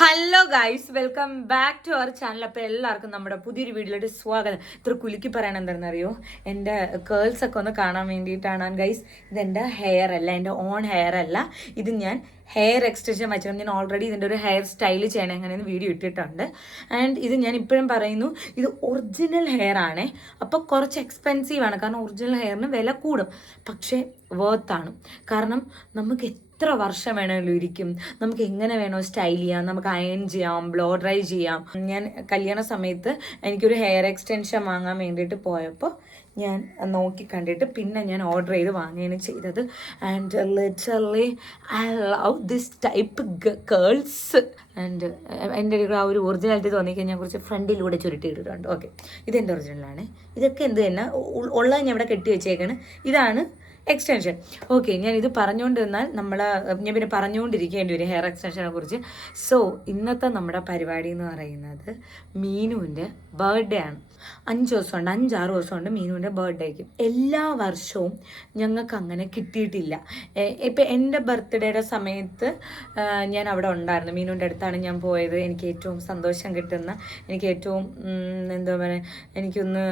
Hello guys, welcome back to our channel. അപ്പോൾ എല്ലാവർക്കും നമ്മുടെ പുതിയൊരു വീഡിയോയിലോട്ട് സ്വാഗതം. ഇത്ര കുലുക്കി പറയാൻ എന്താണെന്നറിയോ, എൻ്റെ കേൾസ് ഒക്കെ ഒന്ന് കാണാൻ വേണ്ടിയിട്ടാണ് ഗൈസ്. ഇതെൻ്റെ ഹെയർ അല്ല, എൻ്റെ ഓൺ ഹെയർ അല്ല. ഇത് ഞാൻ ഹെയർ എക്സ്റ്റൻഷൻ വെച്ചിട്ടുണ്ട്. ഞാൻ ഓൾറെഡി ഇതിൻ്റെ ഒരു ഹെയർ സ്റ്റൈൽ ചെയ്യണം എങ്ങനെയെന്ന് വീഡിയോ ഇട്ടിട്ടുണ്ട്. ആൻഡ് ഇത് ഞാൻ ഇപ്പോഴും പറയുന്നു, ഇത് ഒറിജിനൽ ഹെയർ ആണേ. അപ്പോൾ കുറച്ച് എക്സ്പെൻസീവ് ആണ്, കാരണം ഒറിജിനൽ ഹെയറിന് വില കൂടും. പക്ഷേ വേർത്താണ്. കാരണം നമുക്ക് എത്ര വർഷം വേണമെങ്കിലും ഇരിക്കും. നമുക്ക് എങ്ങനെ വേണോ സ്റ്റൈൽ ചെയ്യാം, നമുക്ക് അയൺ ചെയ്യാം, ബ്ലോ ഡ്രൈ ചെയ്യാം. ഞാൻ കല്യാണ സമയത്ത് എനിക്കൊരു ഹെയർ എക്സ്റ്റൻഷൻ വാങ്ങാൻ വേണ്ടിയിട്ട് പോയപ്പോൾ ഞാൻ നോക്കി കണ്ടിട്ട് പിന്നെ ഞാൻ ഓർഡർ ചെയ്ത് വാങ്ങുകയാണ് ചെയ്തത്. And literally I love this type curls. And എൻ്റെ ആ ഒരു ഒറിജിനാലിറ്റി തോന്നിക്കഴിഞ്ഞാൽ കുറച്ച് ഫ്രണ്ടിലൂടെ ചുരുട്ടിയിട്ടിട്ടുണ്ട്. ഓക്കെ, ഇതെൻ്റെ ഒറിജിനലാണ്. ഇതൊക്കെ എന്ത് തന്നെ ഉള്ളത് ഞാൻ ഇവിടെ കെട്ടി വെച്ചേക്കാണ്. ഇതാണ് എക്സ്റ്റൻഷൻ. ഓക്കെ, ഞാൻ ഇത് പറഞ്ഞുകൊണ്ടിരുന്നാൽ ഞാൻ പിന്നെ പറഞ്ഞുകൊണ്ടിരിക്കേണ്ടി വരും ഹെയർ എക്സ്റ്റൻഷനെ കുറിച്ച്. സോ ഇന്നത്തെ നമ്മുടെ പരിപാടി എന്ന് പറയുന്നത് മീനുവിൻ്റെ ബർത്ത്ഡേ ആണ്. 5-6 ദിവസമുണ്ട് മീനുവിൻ്റെ ബർത്ത്ഡേക്ക്. എല്ലാ വർഷവും ഞങ്ങൾക്ക് അങ്ങനെ കിട്ടിയിട്ടില്ല. ഇപ്പം എൻ്റെ ബർത്ത്ഡേയുടെ സമയത്ത് ഞാൻ അവിടെ ഉണ്ടായിരുന്നു. മീനുവിൻ്റെ അടുത്താണ് ഞാൻ പോയത്. എനിക്ക് ഏറ്റവും സന്തോഷം കിട്ടുന്ന, എനിക്ക് ഏറ്റവും എന്താ പറയുക, എനിക്കൊന്ന്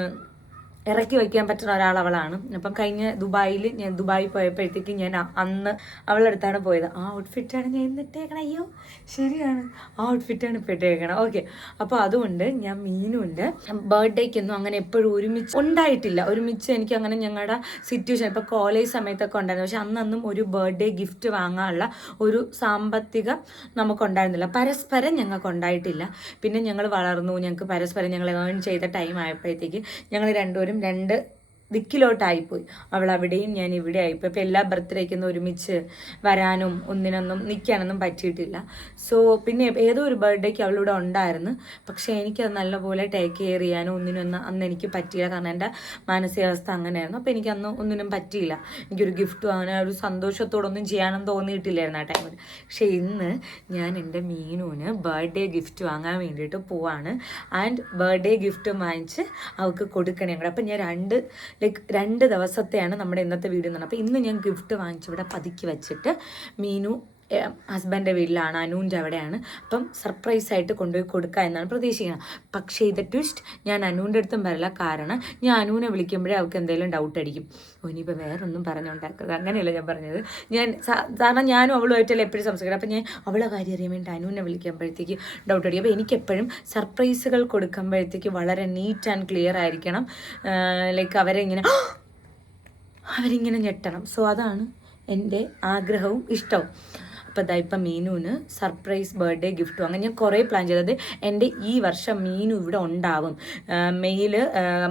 ഇറക്കി വയ്ക്കാൻ പറ്റുന്ന ഒരാൾ അവളാണ്. അപ്പം കഴിഞ്ഞ ഞാൻ ദുബായിൽ പോയപ്പോഴത്തേക്ക് ഞാൻ അന്ന് അവളുടെ അടുത്താണ് പോയത്. ആ ഔട്ട്ഫിറ്റാണ് ഞാൻ ഇന്നിട്ടേക്കണം. അയ്യോ ശരിയാണ്, ആ ഔട്ട്ഫിറ്റാണ് ഇപ്പോൾ ഇട്ടേക്കണം. ഓക്കെ, അപ്പോൾ അതുകൊണ്ട് ഞാൻ മീനുവിൻ്റെ ബർത്ത്ഡേക്കൊന്നും അങ്ങനെ എപ്പോഴും ഒരുമിച്ച് എനിക്ക് അങ്ങനെ ഞങ്ങളുടെ സിറ്റുവേഷൻ ഇപ്പോൾ കോളേജ് സമയത്തൊക്കെ ഉണ്ടായിരുന്നു. പക്ഷെ അന്നൊന്നും ഒരു ബർത്ത്ഡേ ഗിഫ്റ്റ് വാങ്ങാനുള്ള ഒരു സാമ്പത്തികം നമുക്കുണ്ടായിരുന്നില്ല. പരസ്പരം ഞങ്ങൾക്ക് ഉണ്ടായിട്ടില്ല. പിന്നെ ഞങ്ങൾ വളർന്നു, ഞങ്ങൾക്ക് പരസ്പരം ഞങ്ങൾ ഏൺ ചെയ്ത ടൈം ആയപ്പോഴത്തേക്ക് ഞങ്ങൾ രണ്ടുപേരും രണ്ട് ദിക്കിലോട്ടായിപ്പോയി. അവൾ അവിടെയും ഞാൻ ഇവിടെ ആയിപ്പോയി. അപ്പോൾ എല്ലാ ബർത്ത്ഡേക്കൊന്നും ഒരുമിച്ച് വരാനും ഒന്നിനൊന്നും നിൽക്കാനൊന്നും പറ്റിയിട്ടില്ല. സോ പിന്നെ ഏതോ ഒരു ബർത്ത്ഡേക്ക് അവളിവിടെ ഉണ്ടായിരുന്നു. പക്ഷേ എനിക്കത് നല്ലപോലെ ടേക്ക് കെയർ ചെയ്യാനോ അന്ന് എനിക്ക് പറ്റിയില്ല. കാരണം എൻ്റെ മാനസികാവസ്ഥ അങ്ങനെയായിരുന്നു. അപ്പോൾ എനിക്കന്ന് ഒന്നിനും പറ്റിയില്ല. എനിക്കൊരു ഗിഫ്റ്റ് അങ്ങനെ ഒരു സന്തോഷത്തോടൊന്നും ചെയ്യാനൊന്നും തോന്നിയിട്ടില്ലായിരുന്നു ആ ടൈമിൽ. പക്ഷേ ഇന്ന് ഞാൻ എൻ്റെ മീനുവിന് ബർത്ത്ഡേ ഗിഫ്റ്റ് വാങ്ങാൻ വേണ്ടിയിട്ട് പോവാണ്. ആൻഡ് ബർത്ത്ഡേ ഗിഫ്റ്റ് വാങ്ങിച്ച് അവൾക്ക് കൊടുക്കണേ കൂടെ. അപ്പം ഞാൻ 2 ദിവസത്തെയാണ് നമ്മുടെ ഇന്നത്തെ വീഡിയോ എന്ന് പറഞ്ഞത്. അപ്പോൾ ഇന്ന് ഞാൻ ഗിഫ്റ്റ് വാങ്ങിച്ചിവിടെ പതുക്കി വെച്ചിട്ട് മീനു ഹസ്ബൻഡിൻ്റെ വീട്ടിലാണ്, അനുവിൻ്റെ അവിടെയാണ്. അപ്പം സർപ്രൈസായിട്ട് കൊണ്ടുപോയി കൊടുക്കുക എന്നാണ് പ്രതീക്ഷിക്കുന്നത്. പക്ഷേ ഇത് ട്വിസ്റ്റ്, ഞാൻ അനുവിൻ്റെ അടുത്തും വരില്ല. കാരണം ഞാൻ അനുവിനെ വിളിക്കുമ്പോഴേ അവൾക്ക് എന്തെങ്കിലും ഡൗട്ട് അടിക്കും. ഇനിയിപ്പോൾ വേറൊന്നും പറഞ്ഞുണ്ടാക്കരുത്, അങ്ങനെയല്ല ഞാൻ പറഞ്ഞത്. കാരണം ഞാനും അവളുമായിട്ടല്ലേ എപ്പോഴും സംസാരിക്കണം. അപ്പം ഞാൻ അവളെ കാര്യം അറിയാൻ വേണ്ടി അനുവിനെ വിളിക്കുമ്പോഴത്തേക്ക് ഡൗട്ട് അടിക്കും. അപ്പോൾ എനിക്കെപ്പോഴും സർപ്രൈസുകൾ കൊടുക്കുമ്പോഴത്തേക്ക് വളരെ നീറ്റ് ആൻഡ് ക്ലിയർ ആയിരിക്കണം. ലൈക്ക് അവരിങ്ങനെ ഞെട്ടണം. സോ അതാണ് എൻ്റെ ആഗ്രഹവും ഇഷ്ടവും. അപ്പോൾ ഇപ്പം മീനുവിന് സർപ്രൈസ് ബർത്ത്ഡേ ഗിഫ്റ്റ് വാങ്ങാൻ ഞാൻ കുറേ പ്ലാൻ ചെയ്തത്. എൻ്റെ ഈ വർഷം മീനു ഇവിടെ ഉണ്ടാവും. മെയ്യിൽ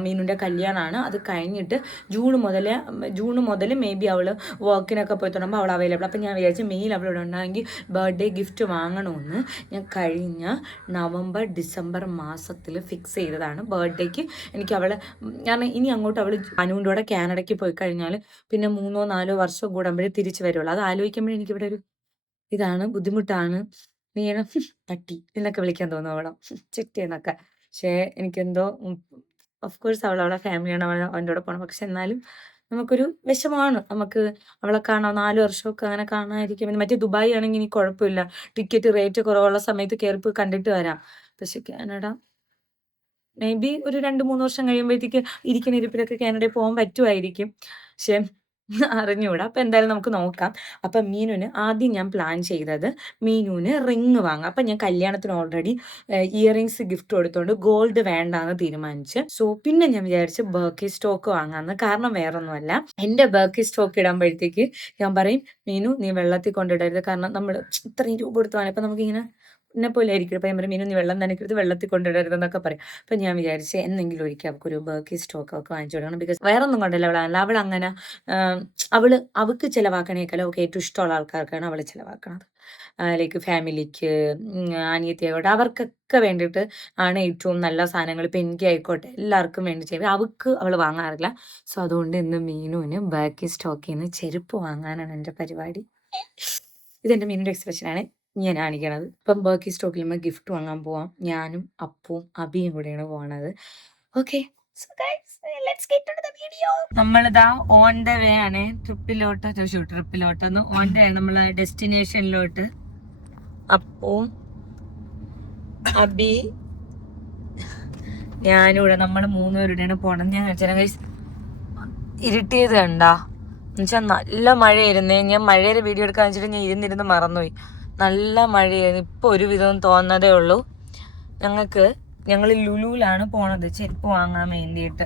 മീനുവിൻ്റെ കല്യാണമാണ്. അത് കഴിഞ്ഞിട്ട് ജൂൺ മുതൽ മേ ബി അവൾ വർക്കിനൊക്കെ പോയി തുടങ്ങുമ്പോൾ അവൾ അവൈലബിൾ. അപ്പം ഞാൻ വിചാരിച്ചു മെയ്യിൽ അവളിവിടെ ഉണ്ടായെങ്കിൽ ബർത്ത്ഡേ ഗിഫ്റ്റ് വാങ്ങണമെന്ന് ഞാൻ കഴിഞ്ഞ നവംബർ ഡിസംബർ മാസത്തിൽ ഫിക്സ് ചെയ്തതാണ്. ബർത്ത്ഡേക്ക് എനിക്ക് അവളെ, കാരണം ഇനി അങ്ങോട്ട് അവൾ അനുവിൻ്റെ കൂടെ കാനഡയ്ക്ക് പോയി കഴിഞ്ഞാൽ പിന്നെ 3-4 വർഷം കൂടുമ്പോഴേ തിരിച്ച് വരുള്ളൂ. അത് ആലോചിക്കുമ്പോഴേ എനിക്കിവിടെ ഒരു ഇതാണ്, ബുദ്ധിമുട്ടാണ്. നീന പട്ടി എന്നൊക്കെ വിളിക്കാൻ തോന്നും അവളെ, ചെട്ടി എന്നൊക്കെ. പക്ഷേ എനിക്കെന്തോ ഓഫ് കോഴ്സ് അവളെ ഫാമിലിയാണ്, അവൻ്റെ കൂടെ പോകണം. പക്ഷെ എന്നാലും നമുക്കൊരു വിഷമമാണ്. നമുക്ക് അവളെ കാണാം 4 വർഷമൊക്കെ അങ്ങനെ കാണാതിരിക്കും. പിന്നെ മറ്റേ ദുബായ് ആണെങ്കിൽ ഇനി കുഴപ്പമില്ല, ടിക്കറ്റ് റേറ്റ് കുറവുള്ള സമയത്ത് കയറിപ്പോയി കണ്ടിട്ട് വരാം. പക്ഷെ കാനഡ മേ ബി ഒരു 2-3 വർഷം കഴിയുമ്പോഴത്തേക്ക് ഇരിക്കുന്ന ഇരിപ്പിലൊക്കെ കാനഡയിൽ പോകാൻ പറ്റുമായിരിക്കും. പക്ഷേ അറിഞ്ഞൂടാ. അപ്പം എന്തായാലും നമുക്ക് നോക്കാം. അപ്പം മീനുവിന് ആദ്യം ഞാൻ പ്ലാൻ ചെയ്തത് മീനുവിന് റിങ് വാങ്ങാം. അപ്പം ഞാൻ കല്യാണത്തിന് ഓൾറെഡി ഇയറിങ്സ് ഗിഫ്റ്റ് കൊടുത്തോണ്ട് ഗോൾഡ് വേണ്ടാന്ന് തീരുമാനിച്ച്. സോ പിന്നെ ഞാൻ വിചാരിച്ച് ബർക്കി സ്റ്റോക്ക് വാങ്ങാമെന്ന്. കാരണം വേറൊന്നുമല്ല, എൻ്റെ ബർക്കി സ്റ്റോക്ക് ഇടുമ്പോഴത്തേക്ക് ഞാൻ പറയും, മീനു നീ വെള്ളത്തിൽ കൊണ്ടിടരുത്. കാരണം നമ്മൾ ഇത്രയും രൂപ കൊടുത്തു വാങ്ങി, അപ്പം നമുക്കിങ്ങനെ എന്നെ പോലെ ആയിരിക്കും. അപ്പം ഞാൻ പറയും, മീനു നീ വെള്ളം നനയ്ക്കരുത്, വെള്ളത്തിൽ കൊണ്ടിടരുതെന്നൊക്കെ പറയും. അപ്പം ഞാൻ വിചാരിച്ച് എന്തെങ്കിലും ഒരിക്കൽ അവൾക്കൊരു ബർക്കി സ്റ്റോക്ക് അവൾക്ക് വാങ്ങിച്ചു കൊടുക്കണം. ബിക്കോസ് വേറൊന്നും കൊണ്ടല്ല അവളങ്ങനെ അവൾക്ക് ചിലവാക്കണേക്കാളും അവൾക്ക് ഏറ്റവും ഇഷ്ടമുള്ള ആൾക്കാർക്കാണ് അവൾ ചിലവാക്കണത്. ലൈക്ക് ഫാമിലിക്ക്, അനിയത്തിയായിക്കോട്ടെ, അവർക്കൊക്കെ വേണ്ടിയിട്ട് ആണ് ഏറ്റവും നല്ല സാധനങ്ങൾ. ഇപ്പം എനിക്ക് ആയിക്കോട്ടെ എല്ലാവർക്കും വേണ്ടി ചെയ്യും. അവൾ വാങ്ങാറില്ല. സോ അതുകൊണ്ട് ഇന്ന് മീനുവിന് ബർക്കി സ്റ്റോക്കിൽ നിന്ന് ചെരുപ്പ് വാങ്ങാനാണ് എൻ്റെ പരിപാടി. ഇതെൻ്റെ മീനിൻ്റെ എക്സ്പ്രഷനാണ് ഞാൻ കാണിക്കണത്. ഇപ്പം ബർക്കി സ്റ്റോക്കിൽ നമ്മൾ ഗിഫ്റ്റ് വാങ്ങാൻ പോവാം. ഞാനും അപ്പവും അബിയും കൂടെയാണ് പോണത്. ഓക്കെ, നമ്മളിതാ ഓൺ ദ വേ ആണ് ട്രിപ്പിലോട്ട് ഓൺ ദ വേ നമ്മളെ ഡെസ്റ്റിനേഷനിലോട്ട്. അപ്പവും അബി ഞാനിവിടെ നമ്മൾ 3 പേരുടെയാണ് പോണം. ഞാൻ ഗൈസ് ഇരുട്ടിയത് കണ്ടാ എന്നുവെച്ചാൽ നല്ല മഴയായിരുന്നേ. ഞാൻ മഴയുടെ വീഡിയോ എടുക്കാൻ വെച്ചിട്ട് ഞാൻ ഇരുന്നിരുന്ന് മറന്നുപോയി. നല്ല മഴയായിരുന്നു. ഇപ്പൊ ഒരു വിധം തോന്നതേ ഉള്ളൂ. ഞങ്ങൾ ലുലുവിലാണ് പോണത് ചെരുപ്പ് വാങ്ങാൻ വേണ്ടിയിട്ട്.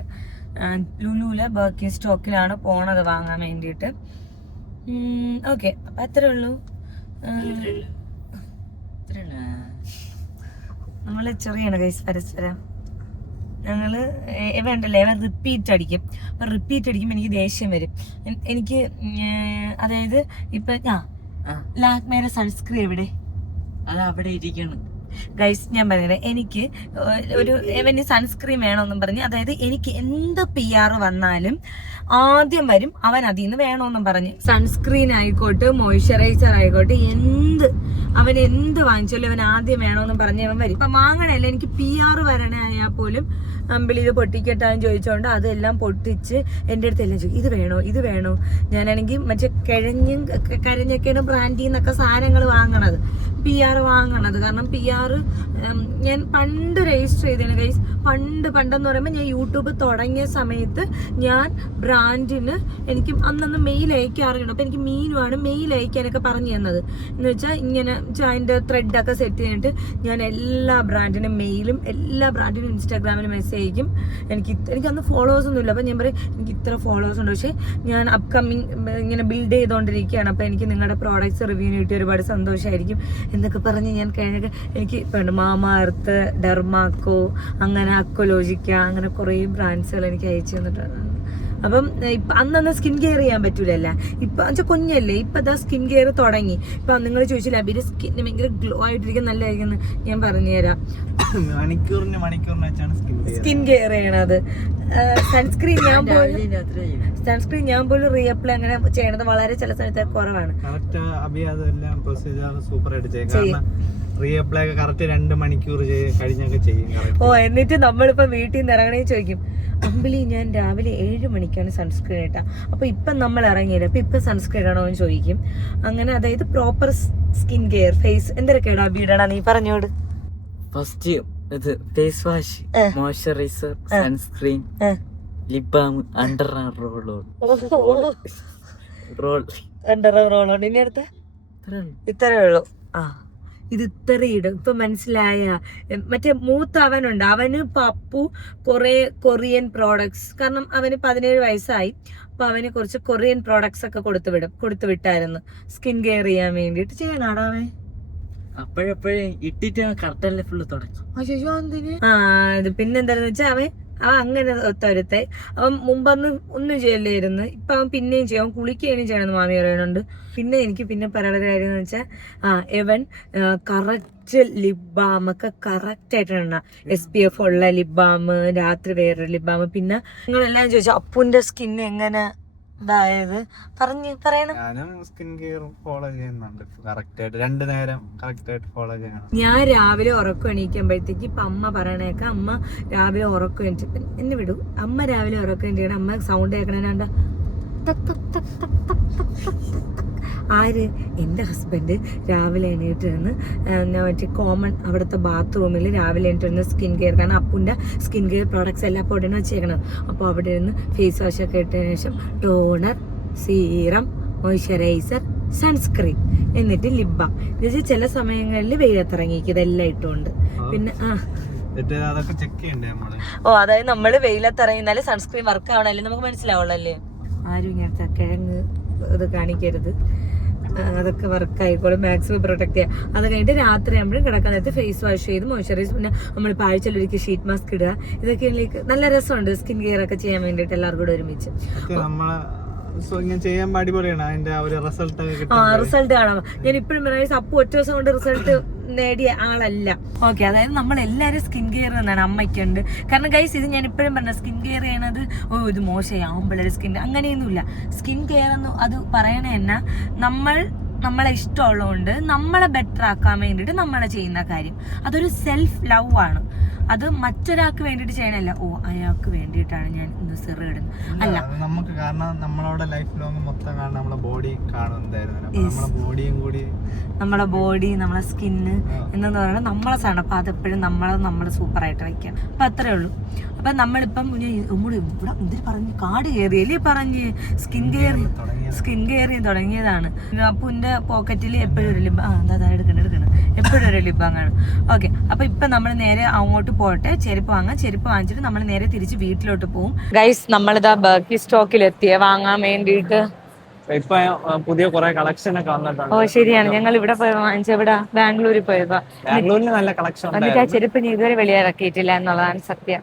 ലുലുവിലെ ബർക്കിൻ സ്റ്റോക്കിലാണ് പോണത് വാങ്ങാൻ വേണ്ടിയിട്ട്. ഓക്കെ, അപ്പൊ അത്രേ ഉള്ളൂ. നമ്മള് ചെറിയാണ് ഗൈസ് പരസ്പരം. ഞങ്ങള് വേണ്ടല്ലേ റിപ്പീറ്റ് അടിക്കും. അപ്പൊ റിപ്പീറ്റ് അടിക്കുമ്പോൾ എനിക്ക് ദേഷ്യം വരും. എനിക്ക് അതായത് ഇപ്പൊ ലാക്മേയുടെ സൺസ്ക്രീൻ എവിടെ? അത് അവിടെ ഇരിക്കണം ഗൈസ്. ഞാൻ പറയുന്നത് എനിക്ക് ഒരു സൺസ്ക്രീൻ വേണമെന്നും പറഞ്ഞ്, അതായത് എനിക്ക് എന്ത് PR വന്നാലും ആദ്യം വരും അവൻ അതിൽ നിന്ന് വേണമെന്നും പറഞ്ഞ്. സൺസ്ക്രീൻ ആയിക്കോട്ടെ, മോയ്സ്ചറൈസർ ആയിക്കോട്ടെ, അവൻ എന്ത് വാങ്ങിച്ചാലും അവൻ ആദ്യം വേണമെന്നും പറഞ്ഞ് അവൻ വരും. ഇപ്പൊ വാങ്ങണല്ല, എനിക്ക് PR വരണേ ആയാൽ പോലും അമ്പിളിയിൽ പൊട്ടിക്കെട്ടാന്ന് ചോദിച്ചോണ്ട് അതെല്ലാം പൊട്ടിച്ച് എൻ്റെ അടുത്ത് എല്ലാം ചോദിക്കും, ഇത് വേണോ. ഞാനാണെങ്കിൽ മറ്റേ കരഞ്ഞൊക്കെയാണ് ബ്രാൻഡിൽ നിന്നൊക്കെ സാധനങ്ങൾ വാങ്ങണത്, PR വാങ്ങണത്. കാരണം PR ഞാൻ പണ്ട് രജിസ്റ്റർ ചെയ്തേനെ ഗൈസ്. പണ്ടെന്ന് പറയുമ്പോൾ ഞാൻ യൂട്യൂബ് തുടങ്ങിയ സമയത്ത് ഞാൻ ബ്രാൻഡിന് എനിക്ക് അന്നൊന്ന് മെയിൽ അയക്കാറുണ്ട്. അപ്പൊ എനിക്ക് മീനുമാണ് മെയിൽ അയക്കാനൊക്കെ പറഞ്ഞു തന്നത്. എന്ന് വെച്ചാൽ ഇങ്ങനെ അതിന്റെ ത്രെഡൊക്കെ സെറ്റ് ചെയ്തിട്ട് ഞാൻ എല്ലാ ബ്രാൻഡിനും മെയിലും എല്ലാ ബ്രാൻഡിനും ഇൻസ്റ്റാഗ്രാമിലും മെസ്സേജ് അയക്കും. എനിക്ക് അന്ന് ഫോളോവേഴ്സ് ഒന്നുമില്ല. അപ്പൊ ഞാൻ പറയും എനിക്ക് ഇത്ര ഫോളോവേഴ്സ് ഉണ്ട്, പക്ഷെ ഞാൻ അപ്കമ്മിങ് ഇങ്ങനെ ബിൽഡ് ചെയ്തുകൊണ്ടിരിക്കുകയാണ്. അപ്പൊ എനിക്ക് നിങ്ങളുടെ പ്രോഡക്ട്സ് റിവ്യൂ കിട്ടി ഒരുപാട് സന്തോഷമായിരിക്കും എന്നൊക്കെ പറഞ്ഞ് ഞാൻ കഴിഞ്ഞ എനിക്ക് ഇപ്പം മാമാ എർത്ത്, ഡെർമാക്കോ, അങ്ങനെ അക്വലോജിക്ക, അങ്ങനെ കുറേ ബ്രാൻഡ്സുകൾ എനിക്ക് അയച്ചു തന്നിട്ടാണ്. അപ്പം ഇപ്പം അന്നൊന്നും സ്കിൻ കെയർ ചെയ്യാൻ പറ്റൂലല്ല. ഇപ്പം വെച്ചാൽ കുഞ്ഞല്ലേ, ഇപ്പം അതാ സ്കിൻ കെയർ തുടങ്ങി. ഇപ്പം നിങ്ങൾ ചോദിച്ചില്ല അബിയുടെ സ്കിന്ന് ഭയങ്കര ഗ്ലോ ആയിട്ടിരിക്കും നല്ലതായിരിക്കും, ഞാൻ പറഞ്ഞുതരാം. സ്കിൻ കെയർ ചെയ്യണത് സൺസ്ക്രീൻ ഞാൻ പോലും റീഅപ്ലൈ അങ്ങനെ ചെയ്യണത് വളരെ ചില സമയത്ത് കുറവാണ്. റീഅപ്ലൈ കറക്റ്റ് 2 മണിക്കൂർ കഴിഞ്ഞൊക്കെ ചെയ്യും. എന്നിട്ട് നമ്മളിപ്പോ വീട്ടിൽ നിന്ന് ഇറങ്ങണേ ചോദിക്കും, അമ്പിളി ഞാൻ രാവിലെ 7 മണിക്കാണ് സൺസ്ക്രീൻ ഇട്ടാ, അപ്പൊ ഇപ്പൊ നമ്മൾ ഇറങ്ങിയില്ല, അപ്പൊ ഇപ്പൊ സൺസ്ക്രീൻ ഇടണോ എന്ന് ചോദിക്കും. അങ്ങനെ അതായത് പ്രോപ്പർ സ്കിൻ കെയർ ഫേസ് എന്തൊക്കെയാടാ വീടണ നീ പറഞ്ഞോട്. ഫസ്റ്റ് ഇത് face wash, moisturiser, sunscreen, lip balm, under roll ഇനി അടുത്ത ഇത്രേ ഉള്ളൂ. ഇത് ഇത്രയിടും. ഇപ്പൊ മനസ്സിലായ മറ്റേ മൂത്ത അവനുണ്ട്, അവന് പപ്പു കുറെ കൊറിയൻ പ്രോഡക്ട്സ്, കാരണം അവന് 17 വയസ്സായി. അപ്പൊ അവന് കുറച്ച് കൊറിയൻ പ്രോഡക്ട്സ് ഒക്കെ കൊടുത്തു വിട്ടായിരുന്നു സ്കിൻ കെയർ ചെയ്യാൻ വേണ്ടിട്ട്. ചെയ്യണാടാ അവൻ അപ്പോഴപ്പോഴേ ഇട്ടിട്ട് കറക്റ്റല്ലേ ഫുള്ള് തുടങ്ങി. ഇത് പിന്നെന്താന്ന് വെച്ചാൽ അവൻ അങ്ങനെ ഒത്തൊരുത്തെ അവൻ മുമ്പൊന്ന് ഒന്നും ചെയ്യല്ലായിരുന്നു. ഇപ്പൊ അവൻ പിന്നെയും ചെയ്യും, അവൻ കുളിക്കുകയും ചെയ്യണമെന്ന് മാമി പറയുന്നുണ്ട്. പിന്നെ എനിക്ക് പറയാനുള്ള കാര്യം എന്ന് വെച്ചാൽ ഇവൻ കറക്റ്റ് ലിപ് ബാം ഒക്കെ കറക്റ്റ് ആയിട്ടാണ്. SPF ഉള്ള ലിപ് ബാം, രാത്രി വേറൊരു ലിപ് ബാം. പിന്നെ നിങ്ങളെല്ലാം ചോദിച്ചു അപ്പുന്റെ സ്കിൻ എങ്ങനെ ഇതായത് പറയണം. ഞാനും സ്കിൻ കെയർ ഫോളോ ചെയ്യുന്നുണ്ട് കറക്റ്റ് ആയിട്ട്, 2 നേരം കറക്റ്റ് ആയിട്ട് ഫോളോ ചെയ്യണം. ഞാൻ രാവിലെ ഉറക്കം എണീക്കുമ്പോഴത്തേക്ക് ഇപ്പൊ അമ്മ പറയണേക്ക, അമ്മ രാവിലെ ഉറക്കം എണീറ്റ് എന്നെ വിടൂ, അമ്മ രാവിലെ ഉറക്കം എണീക്കണം, അമ്മ സൗണ്ട് കേൾക്കണേണ്ട ആര് എൻ്റെ ഹസ്ബൻഡ് രാവിലെ എണീറ്റിരുന്ന് മറ്റേ കോമൺ അവിടുത്തെ ബാത്റൂമിൽ രാവിലെ എണീറ്റിരുന്ന് സ്കിൻ കെയർ, കാരണം അപ്പുൻ്റെ സ്കിൻ കെയർ പ്രോഡക്ട്സ് എല്ലാം അപ്പോൾ ഉടനെ വെച്ചേക്കണം. അപ്പോൾ അവിടെ ഇരുന്ന് ഫേസ് വാഷ് ഒക്കെ ഇട്ടതിന് ശേഷം ടോണർ, സീറം, മോയ്സ്ചറൈസർ, സൺസ്ക്രീൻ, എന്നിട്ട് ലിപ് ബാം. എന്നുവെച്ചാൽ ചില സമയങ്ങളിൽ വെയിലത്തിറങ്ങിക്കും ഇതെല്ലാം ഇട്ടുകൊണ്ട്. പിന്നെ അതായത് നമ്മള് വെയിലത്തിറങ്ങിയാലേ സൺസ്ക്രീൻ വർക്ക് ആവണല്ലേ നമുക്ക് മനസ്സിലാവുള്ളല്ലേ. ആരും ഇങ്ങനത്തെ കിഴങ്ങ് ഇത് കാണിക്കരുത്, അതൊക്കെ വർക്ക് ആയിക്കോളും. മാക്സിമം പ്രൊട്ടക്ട് ചെയ്യുക. അത് കഴിഞ്ഞിട്ട് രാത്രി ആകുമ്പോഴും കിടക്കാൻ നേരത്തെ ഫേസ് വാഷ് ചെയ്ത് മോയ്സ്ചറൈസ്, പിന്നെ നമ്മൾ ആഴ്ചയിലൊരിക്കൽ ഷീറ്റ് മാസ്ക് ഇടുക. ഇതൊക്കെ നല്ല രസമുണ്ട് സ്കിൻ കെയർ ഒക്കെ ചെയ്യാൻ വേണ്ടിയിട്ട് എല്ലാവർക്കും കൂടെ ഒരുമിച്ച്. റിസൾട്ട് കാണാം. ഞാൻ ഇപ്പോഴും പറയുന്നത് അപ്പു ഒറ്റ ദിവസം കൊണ്ട് റിസൾട്ട് നേടിയ ആളല്ല. ഓക്കെ, അതായത് നമ്മൾ എല്ലാവരും സ്കിൻ കെയർ എന്നാണ് അമ്മയ്ക്കുണ്ട്. കാരണം ഗൈസ് ഇത് ഞാൻ ഇപ്പോഴും പറഞ്ഞ സ്കിൻ കെയർ ചെയ്യണത് ഇത് മോശമായി ആകുമ്പോഴൊരു സ്കിൻ അങ്ങനെയൊന്നുമില്ല. സ്കിൻ കെയർ എന്ന് അത് പറയണേ തന്നെ നമ്മളെ ഇഷ്ടമുള്ളതുകൊണ്ട് നമ്മളെ ബെറ്റർ ആക്കാൻ വേണ്ടിയിട്ട് നമ്മൾ ചെയ്യുന്ന കാര്യം, അതൊരു സെൽഫ് ലവ് ആണ്. അത് മറ്റൊരാൾക്ക് വേണ്ടിയിട്ട് ചെയ്യണല്ല. ഓ അയാൾക്ക് വേണ്ടിയിട്ടാണ് ഞാൻ ഇന്ന് സിറ ഇടുന്നത് അല്ല. നമുക്ക് കാരണം നമ്മളവിടെ ലൈഫ് ലോങ് മൊത്തം കാണാൻ നമ്മളെ ബോഡി കാണുന്നതായിരുന്നു. നമ്മളെ ബോഡിയും കൂടി, നമ്മളെ ബോഡി, നമ്മളെ സ്കിന്ന് എന്നു പറയുന്നത് നമ്മളെ സാധനം. അപ്പൊ അതെപ്പോഴും നമ്മൾ സൂപ്പറായിട്ട് വയ്ക്കാം. അപ്പൊ അത്രേ ഉള്ളൂ. അപ്പൊ നമ്മളിപ്പം ഇവിടെ എന്തിന് പറഞ്ഞു കാട് കയറിയല്ലേ പറഞ്ഞ് സ്കിൻ കെയറിങ് തുടങ്ങിയതാണ്. അപ്പുന്റെ പോക്കറ്റിൽ എപ്പോഴും ഒരു ലിബ് എടുക്കണം എപ്പോഴും ഒരു ലിബാം കാണും. ഓക്കെ, അപ്പൊ ഇപ്പൊ നമ്മൾ നേരെ അങ്ങോട്ട് പോട്ടെ, ചെരുപ്പ് വാങ്ങിച്ചിട്ട് നമ്മൾ നേരെ തിരിച്ച് വീട്ടിലോട്ട് പോകും. ഗൈസ്, നമ്മളിതാ ബർക്കി സ്റ്റോക്കിൽ എത്തിയ വാങ്ങാൻ വേണ്ടിയിട്ട്. ഇപ്പൊ പുതിയ കുറെ കളക്ഷൻ ഒക്കെ വന്നിട്ടുണ്ട്. ഓ ശരിയാണ്, ഞങ്ങൾ ഇവിടെ പോയി വാങ്ങിച്ച ഇവിടെ ബാംഗ്ലൂരിൽ പോയപ്പോ ബാംഗ്ലൂരിൽ നല്ല കളക്ഷൻ എന്നിട്ട് ആ ചെരുപ്പ് ഞാൻ ഇതുവരെ വെളിയിറക്കിയിട്ടില്ല എന്നുള്ളതാണ് സത്യം.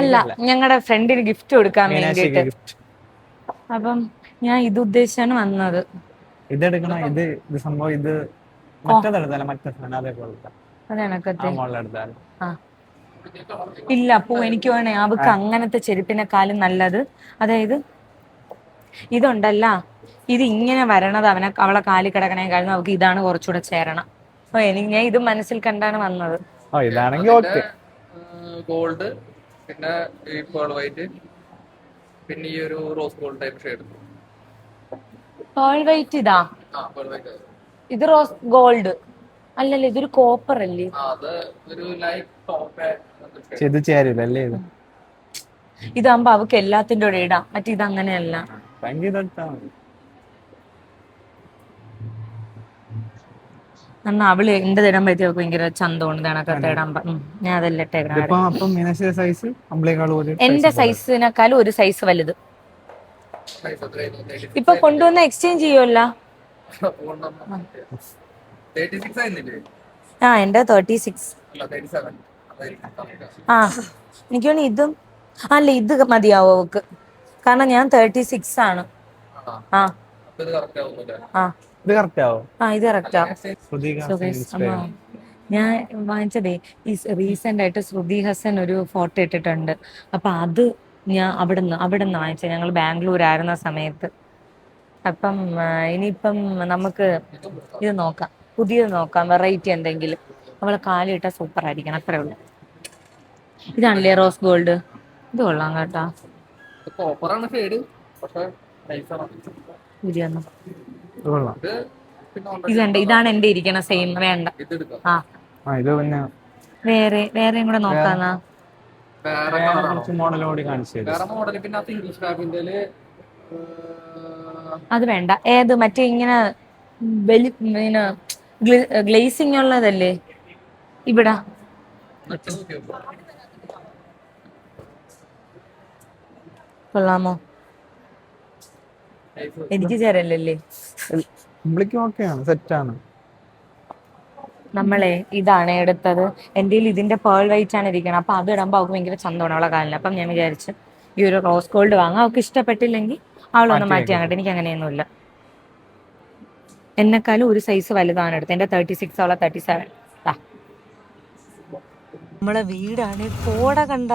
അല്ല, ഞങ്ങളുടെ ഫ്രണ്ടിന് ഗിഫ്റ്റ് കൊടുക്കാൻ വേണ്ടിട്ട്. അപ്പം ഞാൻ ഇത് ഉദ്ദേശിച്ചാണ് വന്നത്. ഇതെടുക്കണം. ഇത് സംഭവം ഇത് ഇല്ല അപ്പോ എനിക്ക് വേണേ അവക്ക് അങ്ങനത്തെ ചെരുപ്പിനെക്കാളും നല്ലത്, അതായത് ഇതുണ്ടല്ല, ഇത് ഇങ്ങനെ വരണത് അവളെ കാലിൽ കിടക്കണേക്കാളും അവക്ക് ഇതാണ് കുറച്ചുകൂടെ ചേരണം. അപ്പൊ ഞാൻ ഇത് മനസ്സിൽ കണ്ടാണ് വന്നത്. ഗോൾഡ്, പിന്നെ ഈ പേൾ വൈറ്റ്, പിന്നെ ഈ ഒരു rose gold type shade. Pearl white ഇതാ, ഇത് റോസ് ഗോൾഡ് അല്ലല്ലേ, ഇതൊരു കോപ്പർ അല്ലേ? അത് ഒരു ലൈറ്റ് ടോപ്പ്. ഇത് ചേരില്ലല്ലേ? ഇതാകുമ്പോ അവക്ക് എല്ലാത്തിന്റെ കൂടെ ഇടാം, മറ്റേ ഇത് അങ്ങനെയല്ല. എന്നാ അവള് എന്റെ തരുമ്പോഴത്തേക്ക് അവർക്ക് ഭയങ്കര ചന്തമാണ് കണക്കത്തെ ഇടാൻ. ഞാൻ അതല്ല എന്റെ സൈസിനെക്കാളും ഒരു സൈസ് വലുത്. ഇപ്പൊ കൊണ്ടുവന്ന എക്സ്ചേഞ്ച് ചെയ്യുമല്ല? ആ എന്റെ 36. ആ എനിക്ക് തോന്നി ഇതും അല്ല, ഇത് മതിയാവോ അവക്ക്? കാരണം ഞാൻ 36 ആണ്. ആ ഇത് കറക്റ്റ് ആവും. ഇത് കറക്റ്റ് ആവും. ഞാൻ വാങ്ങിച്ചതേ ഈ റീസെന്റ് ആയിട്ട് ശ്രുതി ഹസൻ ഒരു ഫോട്ടോ ഇട്ടിട്ടുണ്ട്. അപ്പൊ അത് ഞാൻ അവിടുന്ന് വാങ്ങിച്ചത്. ഞങ്ങൾ ബാംഗ്ലൂർ ആയിരുന്ന സമയത്ത്. അപ്പം ഇനിയിപ്പം നമുക്ക് ഇത് നോക്കാം, പുതിയത് നോക്കാം, വെറൈറ്റി എന്തെങ്കിലും. അവളെ കാലിട്ട സൂപ്പർ ആയിരിക്കണം, അത്രേ ഉള്ളൂ. ഇതാണല്ലേ റോസ് ഗോൾഡ്, ഇത് കൊള്ളാം കേട്ടാ. ഇതുണ്ട്, ഇതാണ് എന്റെ ഇരിക്കണ സെയിം. വേണ്ട, വേറെയും കൂടെ നോക്കാന്നാ. അത് വേണ്ട. ഏത് മറ്റേ ഇങ്ങനെ ഗ്ലേസിംഗ് ഉള്ളതല്ലേ ഇവിടെ? കൊള്ളാമോ? എനിക്ക് ചേരല്ലേ? നമ്മളെ ഇതാണ് എടുത്തത്. എൻ്റെ ഇതിന്റെ പേൾ വൈറ്റ് ആണ് ഇരിക്കണം. അപ്പൊ അത് ഇടുമ്പോ അവൾക്ക് ഭയങ്കര ചന്തമാണ് അവളെ കാലിന്. അപ്പം ഞാൻ വിചാരിച്ചു ഈ ഒരു റോസ് ഗോൾഡ് വാങ്ങാം. അവൾക്ക് ഇഷ്ടപ്പെട്ടില്ലെങ്കിൽ അവളൊന്ന് മാറ്റി അങ്ങോട്ട്. എനിക്ക് അങ്ങനെയൊന്നുമില്ല. എന്നെക്കാളും ഒരു സൈസ് വലുതാണ് എടുത്തത്. എന്റെ 36, അവളെ 37. നമ്മളെ വീടാണ്. കോട കണ്ട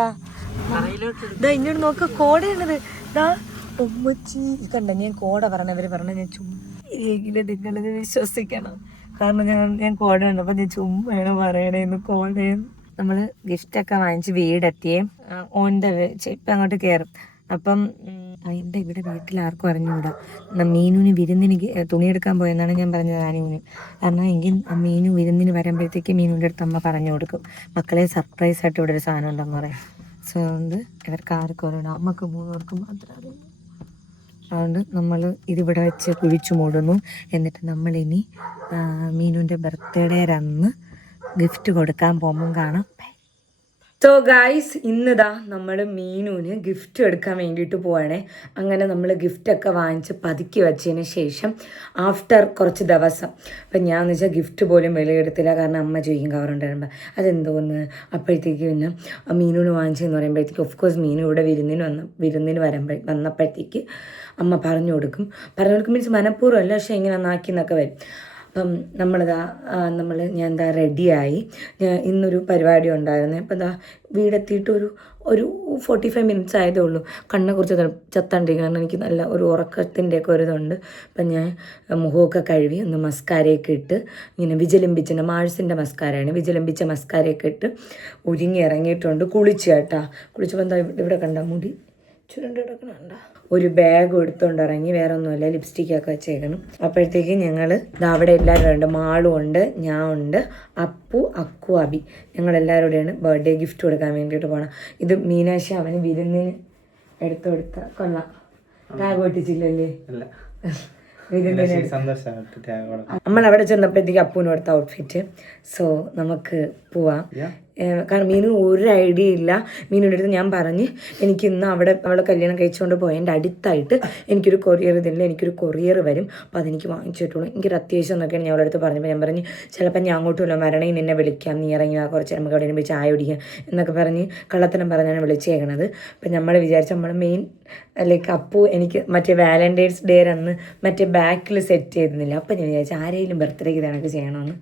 ഇങ്ങോട്ട് നോക്ക്, കോടയാണത്. ഉമ്മച്ചി കണ്ട, ഞാൻ കോട പറഞ്ഞവര് പറഞ്ഞ ഞാൻ ചുമ്മാ നിങ്ങളിത് വിശ്വസിക്കണം. കാരണം ഞാൻ കോട കണ്ടപ്പോ ഞാൻ ചുമ്മാണ് പറയണേന്ന് കോടയും. നമ്മള് ഗിഫ്റ്റൊക്കെ വാങ്ങിച്ച് വീടെത്തിയേ. ഓൺ ദ വേ ഇപ്പം അങ്ങോട്ട് കയറും. അപ്പം എൻ്റെ ഇവിടെ വീട്ടിൽ ആർക്കും അറിഞ്ഞൂടാ. മീനുവിന് വിരുന്നിന് തുണിയെടുക്കാൻ പോയെന്നാണ് ഞാൻ പറഞ്ഞത് ആനുവിന്. കാരണം എങ്കിൽ മീനു വിരുന്നിന് വരുമ്പോഴത്തേക്ക് മീനുവിൻ്റെ അടുത്ത് അമ്മ പറഞ്ഞു കൊടുക്കും, മക്കളെ സർപ്രൈസ് ആയിട്ട് ഇവിടെ ഒരു സാധനം ഉണ്ടെന്ന് പറയും. സോ അതുകൊണ്ട് ഇവർക്ക് ആർക്കും അറിയണം, അമ്മക്ക് 3 പേർക്കും മാത്രം അറിയുന്നു. അതുകൊണ്ട് നമ്മൾ ഇതിവിടെ വെച്ച് കുഴിച്ചു മൂടുന്നു. എന്നിട്ട് നമ്മളിനി മീനുവിൻ്റെ ബർത്ത്ഡേ അന്ന് ഗിഫ്റ്റ് കൊടുക്കാൻ പോകുമ്പം കാണാം. സോ ഗായ്സ്, ഇന്നിതാ നമ്മൾ മീനുവിന് ഗിഫ്റ്റ് എടുക്കാൻ വേണ്ടിയിട്ട് പോവാണേ. അങ്ങനെ നമ്മൾ ഗിഫ്റ്റൊക്കെ വാങ്ങിച്ച് പതുക്കി വെച്ചതിന് ശേഷം ആഫ്റ്റർ കുറച്ച് ദിവസം, അപ്പം ഞാൻ എന്ന് വെച്ചാൽ ഗിഫ്റ്റ് പോലും വിലയെടുത്തില്ല. കാരണം അമ്മ ചോദിക്കും കവറുണ്ടാകുമ്പോൾ അതെന്തോന്ന്. അപ്പോഴത്തേക്ക് പിന്നെ മീനുവിന് വാങ്ങിച്ചെന്ന് പറയുമ്പോഴത്തേക്ക് ഓഫ്കോഴ്സ് മീനു ഇവിടെ വിരുന്നിന് വന്നപ്പോഴത്തേക്ക് അമ്മ പറഞ്ഞു കൊടുക്കും. മീൻസ് മനഃപൂർവ്വം അല്ല, പക്ഷേ ഇങ്ങനെ നാക്കി എന്നൊക്കെ വരും. അപ്പം ഞാൻ എന്താ റെഡിയായി. ഇന്നൊരു പരിപാടി ഉണ്ടായിരുന്നു. അപ്പം എന്താ വീടെത്തിയിട്ട് ഒരു 45 മിനിറ്റ്സ് ആയതേ ഉള്ളൂ. കണ്ണെ കുറിച്ച് ചത്തണ്ടിരിക്കും, കാരണം എനിക്ക് നല്ല ഒരു ഉറക്കത്തിൻ്റെയൊക്കെ ഒരു ഇതുണ്ട്. അപ്പം ഞാൻ മുഖമൊക്കെ കഴുകി ഒന്ന് മസ്കാരയൊക്കെ ഇട്ട് ഇങ്ങനെ വിജലംബിച്ച മാഴ്സിൻ്റെ മസ്കാരയാണ്, വിജലംബിച്ച മസ്കാരയൊക്കെ ഇട്ട് ഒരുങ്ങി ഇറങ്ങിയിട്ടുണ്ട്. കുളിച്ച് കേട്ടാ. കുളിച്ചപ്പോൾ എന്താ ഇവിടെ കണ്ട മുടി ചുരുണ്ട് കിടക്കണണ്ട. ഒരു ബാഗ് എടുത്തുകൊണ്ട് ഇറങ്ങി, വേറെ ഒന്നുമല്ല, ലിപ്സ്റ്റിക്കൊക്കെ വെച്ചേക്കണം. അപ്പോഴത്തേക്ക് ഞങ്ങൾ അവിടെ എല്ലാവരും ഉണ്ട്. മാളും ഉണ്ട്, ഞാൻ ഉണ്ട്, അപ്പു, അക്കു, അബി, ഞങ്ങളെല്ലാവരും കൂടെയാണ് ബർത്ത്ഡേ ഗിഫ്റ്റ് കൊടുക്കാൻ വേണ്ടിയിട്ട് പോകണം. ഇത് മീനാക്ഷി അവന് വിരുന്നിന് എടുത്തു കൊടുത്ത കൊള്ളാം. ടാഗ് പൊട്ടിച്ചില്ലല്ലേ? നമ്മൾ അവിടെ ചെന്നപ്പോഴത്തേക്ക് അപ്പൂന് കൊടുത്ത ഔട്ട്ഫിറ്റ്. സോ നമുക്ക് പോവാം. കാരണം മീനു ഒരു ഐഡിയ ഇല്ല. മീനുടെ അടുത്ത് ഞാൻ പറഞ്ഞ് എനിക്ക് ഇന്ന് അവളെ കല്യാണം കഴിച്ചുകൊണ്ട് പോയതിൻ്റെ അടുത്തായിട്ട് എനിക്കൊരു കൊറിയർ വരും, അപ്പോൾ അതെനിക്ക് വാങ്ങിച്ചു കിട്ടുള്ളൂ, എനിക്കൊരു അത്യാവശ്യം എന്നൊക്കെയാണ് ഞാൻ അവളുടെ അടുത്ത് പറഞ്ഞപ്പോൾ ഞാൻ പറഞ്ഞ് ചിലപ്പോൾ ഞാൻ അങ്ങോട്ടും ഇല്ല, വരണേ നിന്നെ വിളിക്കാം, നീ ഇറങ്ങി കുറച്ച് നമുക്ക് അവിടെ പോയി ചായ കുടിക്കാം എന്നൊക്കെ പറഞ്ഞ് കള്ളത്തനം പറഞ്ഞാണ് വിളിച്ചേക്കണത്. അപ്പം നമ്മൾ വിചാരിച്ച നമ്മൾ മെയിൻ ലൈക്ക് അപ്പു എനിക്ക് മറ്റേ വാലന്റൈൻസ് ഡേ അന്ന് മറ്റേ ബാക്കിൽ സെറ്റ് ചെയ്തിരുന്നില്ല. അപ്പം ഞാൻ വിചാരിച്ചു ആരെങ്കിലും ബർത്ത്ഡേക്ക് ഇതണക്ക് ചെയ്യണമെന്ന്.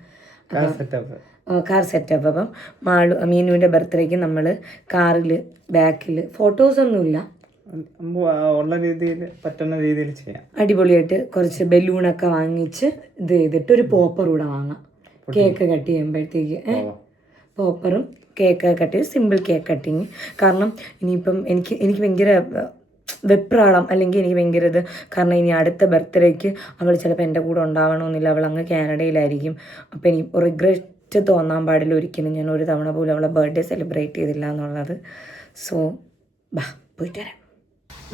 Car setup. അപ്പം മീനുവിൻ്റെ ബർത്ത്ഡേക്ക് നമ്മൾ കാറിൽ ബാക്കിൽ ഫോട്ടോസൊന്നുമില്ല, ഉള്ള രീതിയിൽ പറ്റുന്ന രീതിയിൽ ചെയ്യാം. അടിപൊളിയായിട്ട് കുറച്ച് ബലൂണൊക്കെ വാങ്ങിച്ച് ഇത് ചെയ്തിട്ട് ഒരു പോപ്പർ കൂടെ വാങ്ങാം. കേക്ക് കട്ട് ചെയ്യുമ്പോഴത്തേക്ക് പോപ്പറും കേക്ക് കട്ട് ചെയ്ത് സിമ്പിൾ കേക്ക് കട്ടിങ്. കാരണം ഇനിയിപ്പം എനിക്ക് ഭയങ്കര വെപ്രാളം, അല്ലെങ്കിൽ എനിക്ക് ഭയങ്കര ഇത്, കാരണം ഇനി അടുത്ത ബർത്ത്ഡേക്ക് അവൾ ചിലപ്പോൾ എൻ്റെ കൂടെ ഉണ്ടാവണമെന്നില്ല, അവൾ അങ്ങ് കാനഡയിലായിരിക്കും. അപ്പോൾ എനിക്ക് റിഗ്രറ്റ് തോന്നാൻ പാടില്ല ഒരിക്കലും ഞാൻ ഒരു തവണ പോലും അവളെ ബർത്ത്ഡേ സെലിബ്രേറ്റ് ചെയ്തില്ല എന്നുള്ളത്. സോ പോയിട്ട് വരാം.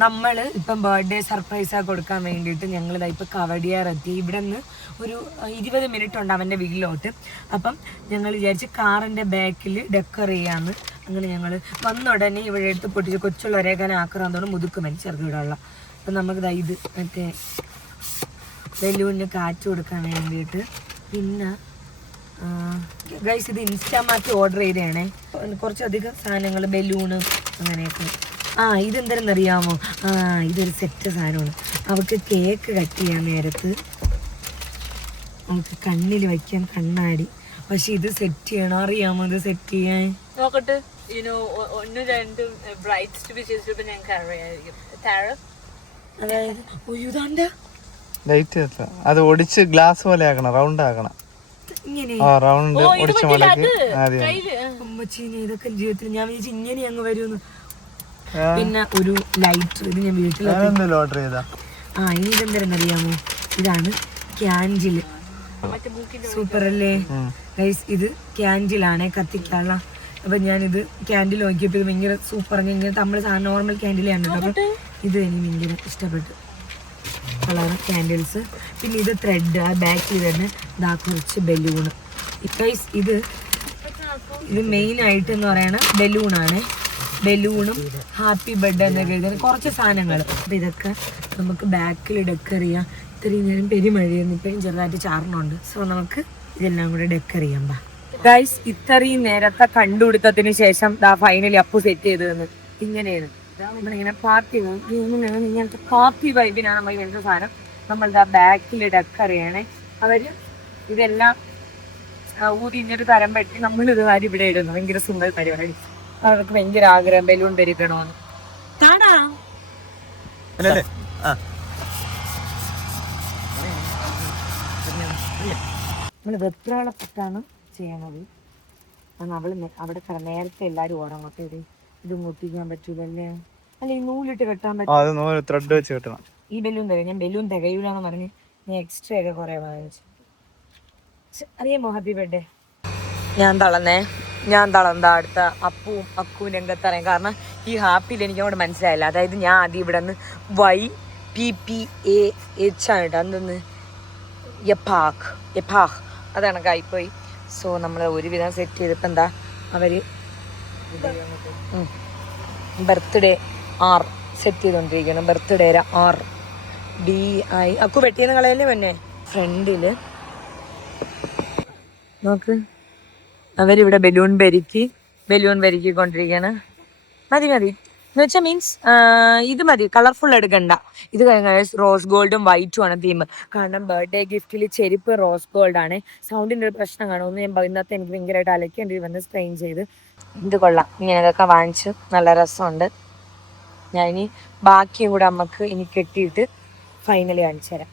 നമ്മൾ ഇപ്പം ബർത്ത്ഡേ സർപ്രൈസാണ് കൊടുക്കാൻ വേണ്ടിയിട്ട് ഞങ്ങളിതാ ഇപ്പോൾ കവടിയാറെത്തി. ഇവിടെ നിന്ന് ഒരു 20 മിനിറ്റ് ഉണ്ട് അവൻ്റെ വീട്ടിലോട്ട്. അപ്പം ഞങ്ങൾ വിചാരിച്ച് കാറിൻ്റെ ബാക്കിൽ ഡെക്കർ ചെയ്യാമെന്ന്. അങ്ങനെ ഞങ്ങൾ വന്ന ഉടനെ ഇവിടെ എടുത്ത് പൊട്ടിച്ച് കൊച്ചുള്ളവരേക്കാനും ആക്രാന്തോട് മുതുക്കുമൻ ചെറുകിടുള്ള. അപ്പം നമുക്ക് ഇത് മറ്റേ ബലൂണിന് കാറ്റ് കൊടുക്കാൻ വേണ്ടിയിട്ട്. പിന്നെ ഗൈസ് ഇത് ഇൻസ്റ്റാമാർട്ട് ഓർഡർ ചെയ്തതാണേ, കുറച്ചധികം സാധനങ്ങൾ, ബലൂണ് അങ്ങനെയൊക്കെ. ഇതെന്താണെന്നറിയാമോ? ഇതൊരു സെറ്റ് സാധനമാണ്. അവൾക്ക് കേക്ക് കട്ട് ചെയ്യാൻ നേരത്ത് അവൾക്ക് കണ്ണിൽ വയ്ക്കാൻ കണ്ണാടി. പക്ഷെ ഇത് സെറ്റ് ചെയ്യണം, അറിയാമോ ഇത് സെറ്റ് ചെയ്യാൻ? നോക്കട്ടെ, ഒന്നും രണ്ടും ബ്രൈറ്റ്സ് ഞങ്ങൾക്ക് അറിയാമായിരിക്കും. അതായത് ലൈറ്റ് അത് ഒടിച്ച് ഗ്ലാസ് പോലെ ആക്കണം, റൗണ്ട് ആക്കണം. റൗണ്ട് ഒടിച്ച് മടക്കി ഇതൊക്കെ ജീവിതത്തിൽ ഞാൻ വിചാരിച്ചു ഇങ്ങനെ അങ്ങ് വരുമെന്ന്. പിന്നെ ഒരു ലൈറ്റ്, ഇത് ഞാൻ വീട്ടിൽ ഓർഡർ ചെയ്താ. ഇനി ഇതെന്താണെന്നറിയാമോ? ഇതാണ് ക്യാൻഡില്. സൂപ്പർ അല്ലേ ഗൈസ്? ഇത് ക്യാൻഡിലാണ് കത്തിക്കാനുള്ള. അപ്പൊ ഞാനിത് ക്യാൻഡിൽ നോക്കിയപ്പോൾ ഇത് ഭയങ്കര സൂപ്പർ. ഇങ്ങനെ നമ്മൾ നോർമൽ ക്യാൻഡിലാണ്. അപ്പൊ ഇത് എനിക്ക് ഭയങ്കര ഇഷ്ടപ്പെട്ടു കളർ ക്യാൻഡിൽസ്. പിന്നെ ഇത് ത്രെഡ്, ആ ബാക്കിൽ തന്നെ ഇതാ കുറച്ച് ബലൂണ്. ഗൈസ് ഇത് മെയിൻ ആയിട്ട് എന്ന് പറയുന്നത് ബലൂണാണ്. ബലൂണും ഹാപ്പി ബർത്ത്ഡേ എന്നൊക്കെ എഴുതുന്ന കുറച്ച് സാധനങ്ങൾ. അപ്പം ഇതൊക്കെ നമുക്ക് ബാക്കിൽ ഡെക്കർ ചെയ്യാം. ഇത്രയും നേരം പെരുമഴയൊന്നും ഇപ്പോഴും ചെറുതായിട്ട് ചാർന്നുണ്ട്. സോ നമുക്ക് ഇതെല്ലാം കൂടെ ഡെക്കർ ചെയ്യാം. ഗൈസ് ഇത്രയും നേരത്തെ കണ്ടുപിടുത്തത്തിന് ശേഷം ഫൈനലി അപ്പു സെറ്റ് ചെയ്തതെന്ന് ഇങ്ങനെയാണ്. നമ്മളിങ്ങനെ ഇങ്ങനത്തെ പാർട്ടി വൈബിനാണ് നമ്മൾ ഇങ്ങനത്തെ സാധനം നമ്മൾ ബാക്കിൽ ഡെക്കർ ചെയ്യണേ. അവർ ഇതെല്ലാം ഊതിഞ്ഞൊരു തരം പറ്റി നമ്മളിത് കാര്യം ഇവിടെ ഇടുന്നു. ഭയങ്കര സുന്ദര പരിപാടി. അവർക്ക് ഭയങ്കര ആഗ്രഹം ബലൂൺ ധരിക്കണമെന്ന്. കാണാ നമ്മൾ വെപ്രാളപ്പെട്ടാണ് ചെയ്യണത്. അവള് അവിടെ നേരത്തെ എല്ലാരും ഉറങ്ങട്ടെ. ഇത് മുട്ടിക്കാൻ പറ്റൂലല്ലേ? അല്ല ഈ നൂലിട്ട് കെട്ടാൻ പറ്റും. ഈ ബലൂൺ തരാം. ഞാൻ ബലൂൺ തികയൂലെന്ന് പറഞ്ഞ് ഞാൻ എക്സ്ട്രാ ഒക്കെ കുറെ വാങ്ങിച്ചു. അറിയാമോ ഹാപ്പി ബർത്ത്ഡേ? ഞാൻ തളർന്ന അടുത്ത അപ്പുവും അക്കുവും രംഗത്തറിയാം. കാരണം ഈ ഹാപ്പിയിൽ എനിക്ക് അങ്ങോട്ട് മനസ്സിലായില്ല. അതായത് ഞാൻ ആദ്യം ഇവിടെ നിന്ന് YPPAH ആയിട്ട് എന്തെന്ന് യപ്പാഹ് അതാണ് കായിപ്പോയി. സോ നമ്മൾ ഒരുവിധം സെറ്റ് ചെയ്തപ്പോൾ എന്താ അവർ ബർത്ത്ഡേ R സെറ്റ് ചെയ്തുകൊണ്ടിരിക്കണം. Birthday RDI. അക്കു വെട്ടിയെന്ന് കളയല്ലേ പിന്നെ ഫ്രണ്ടിൽ നോക്ക്. അവരിവിടെ ബലൂൺ പെരുക്കിക്കൊണ്ടിരിക്കുകയാണ്. മതി എന്ന് വെച്ചാൽ മീൻസ് ഇത് മതി, കളർഫുൾ എടുക്കണ്ട. ഇത് കഴിഞ്ഞ റോസ് ഗോൾഡും വൈറ്റും ആണ് തീം. കാരണം ബർത്ത്ഡേ ഗിഫ്റ്റിൽ ചെരുപ്പ് റോസ് ഗോൾഡ് ആണ്. സൗണ്ടിന്റെ ഒരു പ്രശ്നം കാണും. ഒന്ന് ഞാൻ ഇന്നത്തെ എനിക്ക് ഭയങ്കരമായിട്ട് അലക്കേണ്ടി വന്ന് സ്ട്രെയിൻ ചെയ്ത്. ഇത് കൊള്ളാം, ഇങ്ങനെയൊക്കെ വാങ്ങിച്ചു, നല്ല രസമുണ്ട്. ഞാൻ ഇനി ബാക്കിയും കൂടെ അമ്മക്ക് ഇനി കെട്ടിയിട്ട് ഫൈനലി കാണിച്ചു തരാം.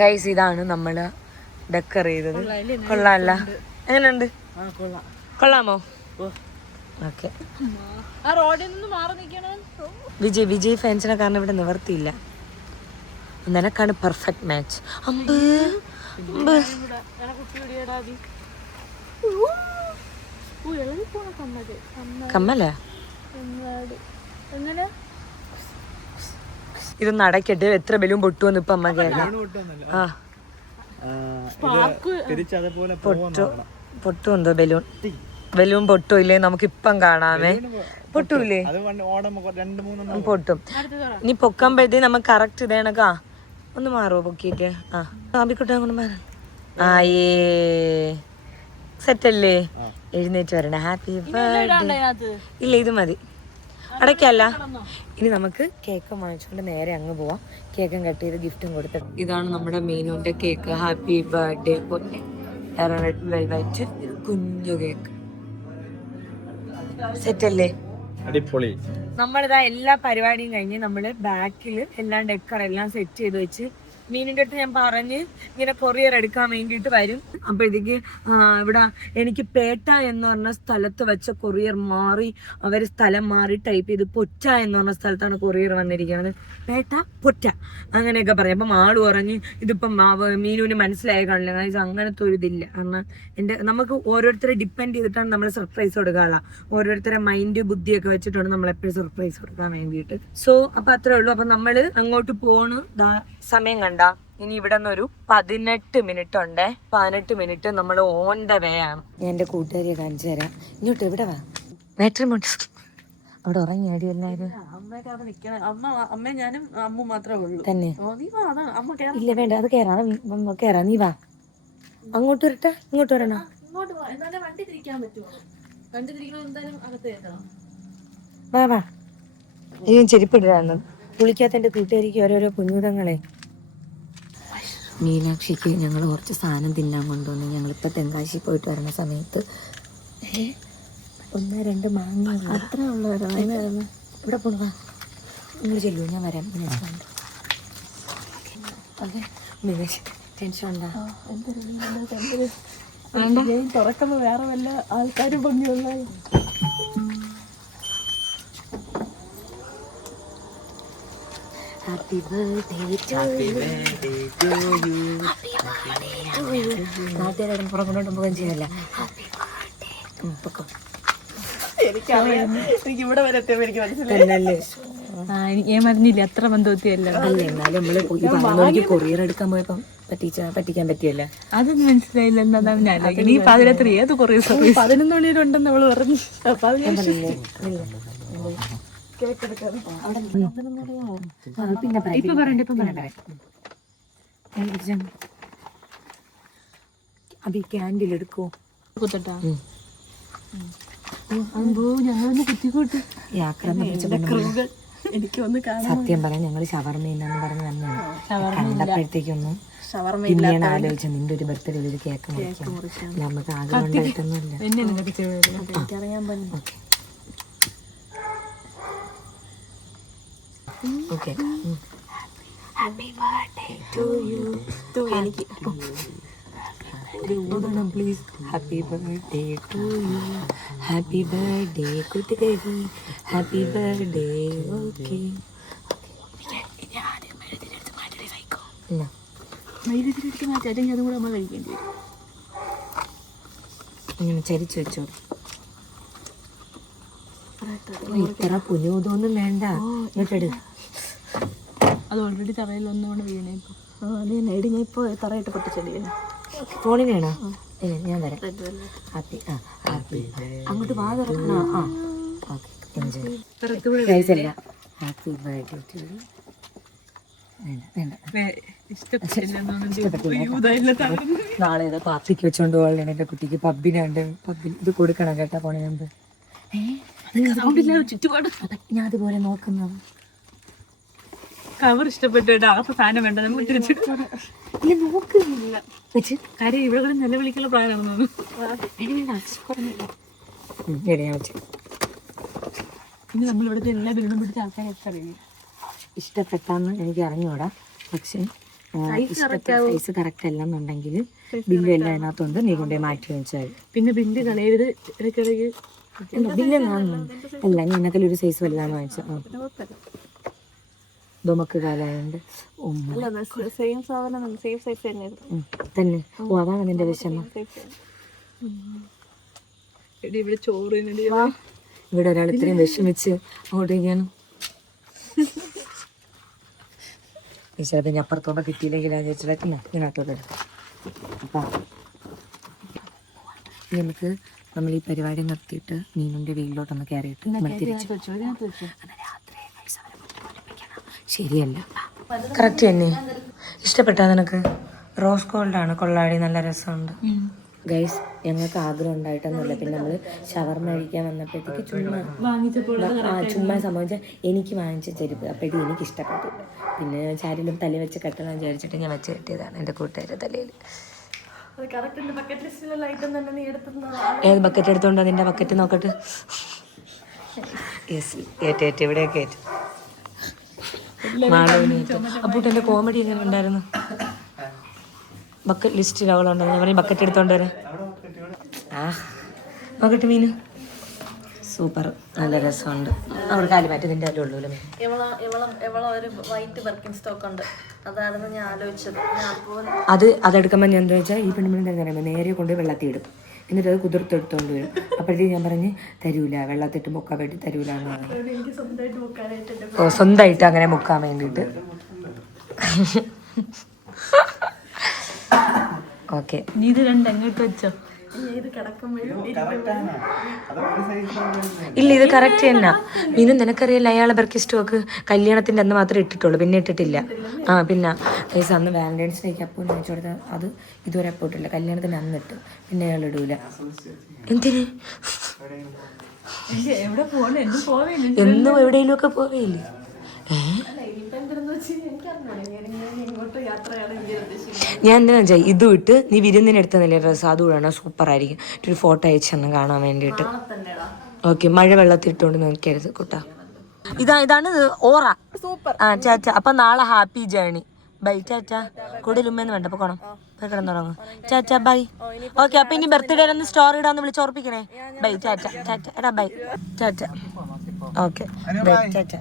ഗൈസ്, ഇതാണ് നമ്മൾ ഡെക്കർ ചെയ്തത്. കൊള്ളാമല്ല? എങ്ങനെയുണ്ട്? കൊള്ളാമോ? ഓക്കെ. വിജയ് ഫാൻസിനെ കാരണം ഇവിടെ നിവർത്തിയില്ല. നിനക്കാണ് പെർഫെക്റ്റ് മാച്ച്. കമ്മല ഇതൊന്ന് അടയ്ക്കട്ടെ. എത്ര ബലൂൺ പൊട്ടുവെന്ന് ഇപ്പൊ അമ്മ കേൾക്കാം. പൊട്ടുമെന്തോ ബലൂൺ പൊട്ടോ ഇല്ലേ നമുക്ക് ഇപ്പം കാണാമേ. പൊട്ടൂല്ലേ? പൊട്ടും. ഇനി പൊക്കുമ്പോഴത്തേ നമുക്ക് കറക്റ്റ് ഇതേണക്കാ. ഒന്ന് മാറുമോ പൊക്കിയിട്ട്? ആബിക്കുട്ടെ അങ്ങോട്ട് മാറാം. ആയേ സെറ്റല്ലേ? എഴുന്നേറ്റ് വരണേ. Happy birthday. ഇല്ല, ഇത് മതി, അടയ്ക്കല്ല. ഇനി നമുക്ക് കേക്ക് വാങ്ങിച്ചുകൊണ്ട് നേരെ അങ്ങ് പോവാം. കേക്കും കട്ട് ചെയ്ത് ഗിഫ്റ്റും കൊടുത്തിട്ട്. ഇതാണ് നമ്മുടെ മീനുവിന്റെ കേക്ക്. ഹാപ്പി ബർത്ത്ഡേ പൊന്നെ. റെഡ് വെൽവെറ്റ് കുഞ്ഞു കേക്ക്. സെറ്റല്ലേ? അടിപൊളി. നമ്മളിതാ എല്ലാ പരിപാടിയും കഴിഞ്ഞ് നമ്മള് ബാക്കിൽ എല്ലാം ഡെക്കർ എല്ലാം സെറ്റ് ചെയ്ത് വെച്ച് മീനിന്റെ അടുത്ത് ഞാൻ പറഞ്ഞ് ഇങ്ങനെ കൊറിയർ എടുക്കാൻ വേണ്ടിയിട്ട് വരും. അപ്പോഴത്തേക്ക് ഇവിടെ എനിക്ക് പേട്ട എന്ന് പറഞ്ഞ സ്ഥലത്ത് വെച്ച കൊറിയർ മാറി, അവർ സ്ഥലം മാറി ടൈപ്പ് ചെയ്ത് പൊറ്റ എന്ന് പറഞ്ഞ സ്ഥലത്താണ് കൊറിയർ വന്നിരിക്കുന്നത്. പേട്ട പൊറ്റ അങ്ങനെയൊക്കെ പറയും. അപ്പം ആള് പറഞ്ഞ് ഇതിപ്പം മീനുവിന് മനസ്സിലായി കാണില്ല. അങ്ങനത്തെ ഒരു ഇതില്ല. കാരണം നമുക്ക് ഓരോരുത്തരെ ഡിപ്പെൻഡ് ചെയ്തിട്ടാണ് നമ്മൾ സർപ്രൈസ് കൊടുക്കാനുള്ള. ഓരോരുത്തരെ മൈൻഡ് ബുദ്ധിയൊക്കെ വെച്ചിട്ടാണ് നമ്മൾ എപ്പോഴും സർപ്രൈസ് കൊടുക്കാൻ വേണ്ടിയിട്ട്. സോ അപ്പൊ അത്രേ ഉള്ളൂ. അപ്പൊ നമ്മള് അങ്ങോട്ട് പോണ്. സമയം കണ്ട ഇനി ഇവിടെ നിന്നൊരു 18 മിനിറ്റ് ഉണ്ട്. 18 മിനിറ്റ് നമ്മൾ ഓൺ ദ വേ ആണ്. ഞാൻ എന്റെ കൂട്ടുകാരിയെ കാണിച്ചു തരാം. ഇങ്ങോട്ട് ഇവിടെ വാ. മാട്രിമോണി അവിടെ ഉറങ്ങിയാടി എല്ലാരും. അമ്മ ഞാനും അമ്മ മാത്രമേ ഉള്ളൂ തന്നെ? ഇല്ല വേണ്ട, അത് കേറാ. നീ വാ. അങ്ങോട്ട് വരട്ടെ, ഇങ്ങോട്ട് വരണോ? വണ്ടി തിരിക്കാൻ പറ്റുമോ? വണ്ടി തിരിക്കണം എന്തായാലും അകത്ത് കയറ്റണം. വാ വാ. ഇതും ചെരുപ്പിടാന്ന് കുളിക്കാത്ത എന്റെ കൂട്ടുകാരിക്ക് ഓരോരോ കുഞ്ഞുടങ്ങളെ. മീനാക്ഷിക്ക് ഞങ്ങൾ കുറച്ച് സാധനം തിന്നാൻ കൊണ്ടുവന്നു. ഞങ്ങളിപ്പോൾ തെങ്കാശി പോയിട്ട് വരുന്ന സമയത്ത് 1-2 മാങ്ങ അത്ര ഉള്ളവരായിരുന്നു. ഇവിടെ പോണവാ, നിങ്ങൾ ചെല്ലുമോ? ഞാൻ വരാം. മീനാക്ഷി അതെ, മീനാക്ഷി ടെൻഷൻ ഉണ്ടോ? തുറക്കുമ്പോ വേറെ വല്ല ആൾക്കാരും പൊങ്ങി വന്നാൽ ഹാപ്പി ബർത്ത്ഡേ ടു യു. നാട്ടുകാരും പുറകൊണ്ടോട്ട് മുഖം ചെയ്യല്ല. എനിക്ക് ഇവിടെ വരെ എത്തിയപ്പോ എനിക്ക് മനസ്സിലായി. ഞാൻ പറഞ്ഞില്ല അത്ര ബന്ധവത്തിയല്ല. അല്ല, എന്നാലും നമ്മള് കൊറിയർ എടുക്കാൻ പോയപ്പം പറ്റിക്കാൻ പറ്റിയല്ല. അതൊന്നും മനസ്സിലായില്ല. എന്താ ഞാൻ ഈ പാതിരാത്രി ഏത് കൊറിയർ സർവീസ് 11 മണിയിലുണ്ടെന്ന് അവള് പറഞ്ഞു. ഇപ്പൊ പറയണ്ട. അഭി ക്യാൻഡിൽ എടുക്കോ? കുത്തട്ടാ ഞങ്ങളൊന്ന് കുത്തിക്കൂട്ട്. എനിക്കൊന്ന് സത്യം പറയാൻ ഞങ്ങൾ ഷവർമ ഇല്ലെന്ന് പറഞ്ഞ് തന്നെയാണ്. കണ്ടപ്പോഴത്തേക്കൊന്നും പിന്നെയാണ് ആലോചിച്ചത് നിന്റെ ഒരു ബർത്ത്ഡേ ഒരു കേക്ക് മുറിക്കാം. നമുക്ക് ആഗ്രഹം ഉണ്ടായിട്ടൊന്നുമില്ല. Okay. Happy birthday to you. Please. Happy birthday to you. Happy birthday കൂട്ടുകാരി. Happy birthday. ഓക്കെ. ഇങ്ങനെ ചരിച്ചു വെച്ചോ. ഇത്ര പുനൂതൊന്നും വേണ്ട. ഇങ്ങോട്ടെടു. അത് ഓൾറെഡി തറയിൽ ഒന്നുകൊണ്ട് വീണേ. ഞാൻ ഇപ്പൊ തറയിട്ട് പൊട്ടിച്ചെടിയല്ലേ. ഫോണിനാണോ? ഞാൻ തരാം. ഹാപ്പി ഹാപ്പി അങ്ങോട്ട് വാ തുറക്കണോ? Okay. Enjoy. Happy birthday to you. നാളെ ഏതാ പാർട്ടിക്ക് വെച്ചോണ്ട് പോകണേ. എന്റെ കുട്ടിക്ക് പബ്ബിനുണ്ട്. പബ്ബിന് ഇത് കൊടുക്കണം കേട്ടാ. പോണേ നമ്പർ സൗണ്ട് ഇല്ലാതെ ചുറ്റുപാട് ഞാൻ അതുപോലെ നോക്കുന്നത്. കവർ ഇഷ്ടപ്പെട്ടു കേട്ടോ. അകത്ത് സാധനം വേണ്ട, നമുക്ക് തിരിച്ചിട്ട് നോക്കുന്നില്ല വെച്ച് കാര്യം ഇവിടെ കൂടെ നിലവിളിക്കുള്ള പ്രായമാണെന്ന് തോന്നുന്നു. ഇനി നമ്മൾ ഇവിടുത്തെ എല്ലാ ബില്ലും പിടിച്ച ആൾക്കാരെ അറിയും. ഇഷ്ടപ്പെട്ടാന്ന് എനിക്ക് അറിഞ്ഞൂടാ, പക്ഷെ സൈസ് കറക്റ്റ് അല്ല എന്നുണ്ടെങ്കിൽ ബില്ല് എല്ലാം അതിനകത്തുണ്ട്, നീ കൊണ്ടേ മാറ്റി വെച്ചാൽ. പിന്നെ ബില്ല് കളയരുത്, ഇടയ്ക്കിടയ്ക്ക് ബില്ല് അല്ല, ഞാൻ എന്നെക്കാൾ ഒരു സൈസ് വലുതാന്ന് വാങ്ങിച്ചു. നമുക്ക് കാലായുണ്ട് സെയിം സാധനം സെയിം സൈസ് തന്നെയായിരുന്നു തന്നെ. ഓ, അതാണ് നിന്റെ വിഷമം. ഇവിടെ ചോറ് ഇവിടെ ഒരാൾ ഇത്രയും വിഷമിച്ച് ഓടിക്കാനും ഈശ്വരത്തിന് അപ്പുറത്തോടെ കിട്ടിയില്ലെങ്കിൽ അത് വെച്ചിട്ട് ഇതിനകത്തോടെ അപ്പം നമുക്ക് നമ്മൾ ഈ പരിപാടി നിർത്തിയിട്ട് മീനിൻ്റെ വീട്ടിലോട്ടൊന്ന് കയറിയിട്ട് നമ്മൾ തിരിച്ചു. ശരിയല്ല, കറക്റ്റ് തന്നെ. ഇഷ്ടപ്പെട്ടാ നിനക്ക്? റോസ് ഗോൾഡാണ്, കൊള്ളാടി, നല്ല രസമുണ്ട്. ഗൈസ്, ഞങ്ങൾക്ക് ആഗ്രഹം ഉണ്ടായിട്ടൊന്നുമില്ല. പിന്നെ നമ്മൾ ഷവർമ കഴിക്കാൻ വന്നപ്പോഴത്തേക്ക് ചുമ്മാ സംഭവിച്ചാൽ എനിക്ക് വാങ്ങിച്ച ചെരുപ്പ് അപ്പോഴത്തേക്ക് എനിക്ക് ഇഷ്ടപ്പെട്ടില്ല. പിന്നെ ചാരിലും തലയിൽ വെച്ച് കെട്ടണം വിചാരിച്ചിട്ട് ഞാൻ വെച്ച് കെട്ടിയതാണ് എൻ്റെ കൂട്ടുകാരുടെ തലയിൽ. ഏത് ബക്കറ്റ് എടുത്തോണ്ടോ? നിന്റെ ബക്കറ്റ് നോക്കട്ടെ. യെസ്, ഏറ്റേറ്റ് ഇവിടെയൊക്കെ ഏറ്റു. അപ്പൂട്ട് എൻ്റെ കോമഡി എങ്ങനെ ഉണ്ടായിരുന്നു? ബക്കറ്റ് ലിസ്റ്റിൽ അവളുണ്ടോ? ഞാൻ പറയും ബക്കറ്റ് എടുത്തോണ്ട് വരാം. നോക്കട്ടെ മീന്, സൂപ്പർ, നല്ല രസമുണ്ട്. അവിടെ കാലി മാറ്റി നിന്റെ അല്ലേ ഉള്ളൂ. ഒരു വൈറ്റ് ബർക്കിൻ സ്റ്റോക്ക് ഉണ്ട്, അതായിരുന്നു ഞാൻ ആലോചിച്ചത്. അതെടുക്കുമ്പോൾ ഞാൻ എന്താ വെച്ചാൽ ഈ പെണ്ണുമ്പിളി പറയുമ്പോൾ നേരെ കൊണ്ട് വെള്ളത്തിൽ ഇടും, എന്നിട്ട് അത് കുതിർത്തെടുത്തോണ്ട് വരും. അപ്പോഴത്തേക്ക് ഞാൻ പറഞ്ഞ് തരൂല, വെള്ളത്തിട്ട് മുക്കാൻ വേണ്ടി തരൂല എന്ന് പറഞ്ഞു. ഓ, സ്വന്തമായിട്ട് അങ്ങനെ മുക്കാൻ വേണ്ടിയിട്ട്. ഓക്കെ, നീ ഇത് രണ്ട് എങ്ങോട്ട് വെച്ചോ? ഇല്ല, ഇത് കറക്റ്റ് തന്നെ. മീനു, നിനക്കറിയില്ല അയാളെ ബർക്കി സ്റ്റോക്ക് കല്യാണത്തിൻ്റെ അന്ന് മാത്രമേ ഇട്ടിട്ടുള്ളൂ, പിന്നെ ഇട്ടിട്ടില്ല. പിന്നെ അന്ന് വാലന്റൈൻസ് ഡേക്ക് അപ്പോൾ ചോദിച്ചു കൊടുത്താൽ അത് ഇതുവരെ അപ്പോൾ ഇട്ടില്ല, കല്യാണത്തിന് അന്ന് ഇട്ട്, പിന്നെ അയാൾ ഇടൂല. എന്തിന്? എന്നും എവിടെയെങ്കിലും ഒക്കെ പോവേയില്ലേ? ഞാൻ എന്താ വെച്ചാൽ ഇതും ഇട്ട് നീ വിരുന്നിനെടുത്തതല്ലേ ഡ്രസ്സ്, അതുകൂടാണ്, സൂപ്പർ ആയിരിക്കും. ഒരു ഫോട്ടോ അയച്ചു തന്നെ കാണാൻ വേണ്ടിയിട്ട്. ഓക്കെ, മഴ വെള്ളത്തിൽ ഇട്ടുകൊണ്ട് നോക്കിയരുത് കൂട്ടാ. ഇതാണ് ഓറ. ചാച്ച, അപ്പൊ നാളെ ഹാപ്പി ജേണി. ബൈ ചാച്ച. കൂടുതലുമ്മേന്ന് വേണ്ട, അപ്പൊ കൊണം കിടന്നുറങ്ങും. ചാച്ച ബൈ. ഓക്കെ, അപ്പൊ ഇനി ബർത്ത്ഡേ ഒന്ന് സ്റ്റോറി ഇടാന്ന് വിളിച്ചോർപ്പിക്കണേ. ബൈ ചാച്ച. ചാച്ച എടാ ബൈ ചാച്ച. ഓക്കെ ബൈ ചാച്ച.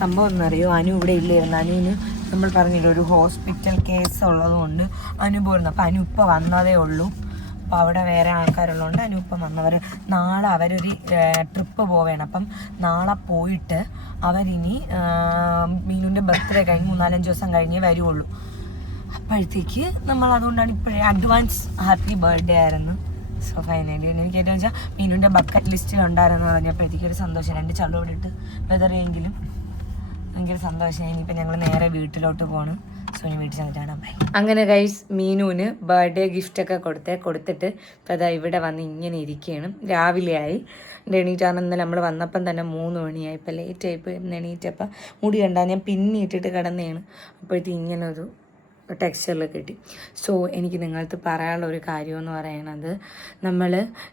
സംഭവം എന്നറിയോ, അനു ഇവിടെ ഇല്ലായിരുന്നു. അനുവിന് നമ്മൾ പറഞ്ഞില്ല ഒരു ഹോസ്പിറ്റൽ കേസ് ഉള്ളതുകൊണ്ട് അനു പോരുന്നു. അപ്പം അനു ഇപ്പം വന്നതേ ഉള്ളൂ. അപ്പോൾ അവിടെ വേറെ ആൾക്കാരുള്ളതുകൊണ്ട് അനു ഇപ്പം വന്നവർ. നാളെ അവരൊരു ട്രിപ്പ് പോവുകയാണ്. അപ്പം നാളെ പോയിട്ട് അവരിനി മീനുവിൻ്റെ ബർത്ത്ഡേ കഴിഞ്ഞ് 3-4 ദിവസം കഴിഞ്ഞേ വരുള്ളൂ. അപ്പോഴത്തേക്ക് നമ്മൾ അതുകൊണ്ടാണ് ഇപ്പോഴേ അഡ്വാൻസ് ഹാപ്പി ബർത്ത്ഡേ ആയിരുന്നു. സോ ഫൈനലി എനിക്ക് ഏറ്റവും വെച്ചാൽ മീനുവിൻ്റെ ബക്കറ്റ് ലിസ്റ്റിൽ ഉണ്ടായിരുന്നു പറഞ്ഞപ്പോഴത്തേക്ക് ഒരു സന്തോഷം. 2 ചള്ളോടെ ഇട്ട് വെതറിയെങ്കിലും ഭയങ്കര സന്തോഷം. ഇനിയിപ്പോൾ ഞങ്ങൾ നേരെ വീട്ടിലോട്ട് പോകണം. സോ ഇനി വീട്ടിൽ ചെന്നിട്ടാണ് ബൈ. അങ്ങനെ ഗൈസ്, മീനുവിന് ബർത്ത്ഡേ ഗിഫ്റ്റൊക്കെ കൊടുത്തിട്ട് ഇപ്പോൾ അതാ ഇവിടെ വന്ന് ഇങ്ങനെ ഇരിക്കുകയാണ്. രാവിലെ ആയി. എണീറ്റാണ് ഇന്നലെ നമ്മൾ വന്നപ്പം തന്നെ 3 മണിയായി. ഇപ്പോൾ ലേറ്റ് ആയിപ്പോൾ എണീറ്റപ്പം മുടി കണ്ടാൽ ഞാൻ പിന്നിട്ടിട്ട് കിടന്നതാണ്. അപ്പോഴത്തേക്ക് ഇങ്ങനൊരു ടെക്സ്ചറിൽ കിട്ടി. സോ എനിക്ക് നിങ്ങൾക്ക് പറയാനുള്ള ഒരു കാര്യമെന്ന് പറയുന്നത്, നമ്മൾ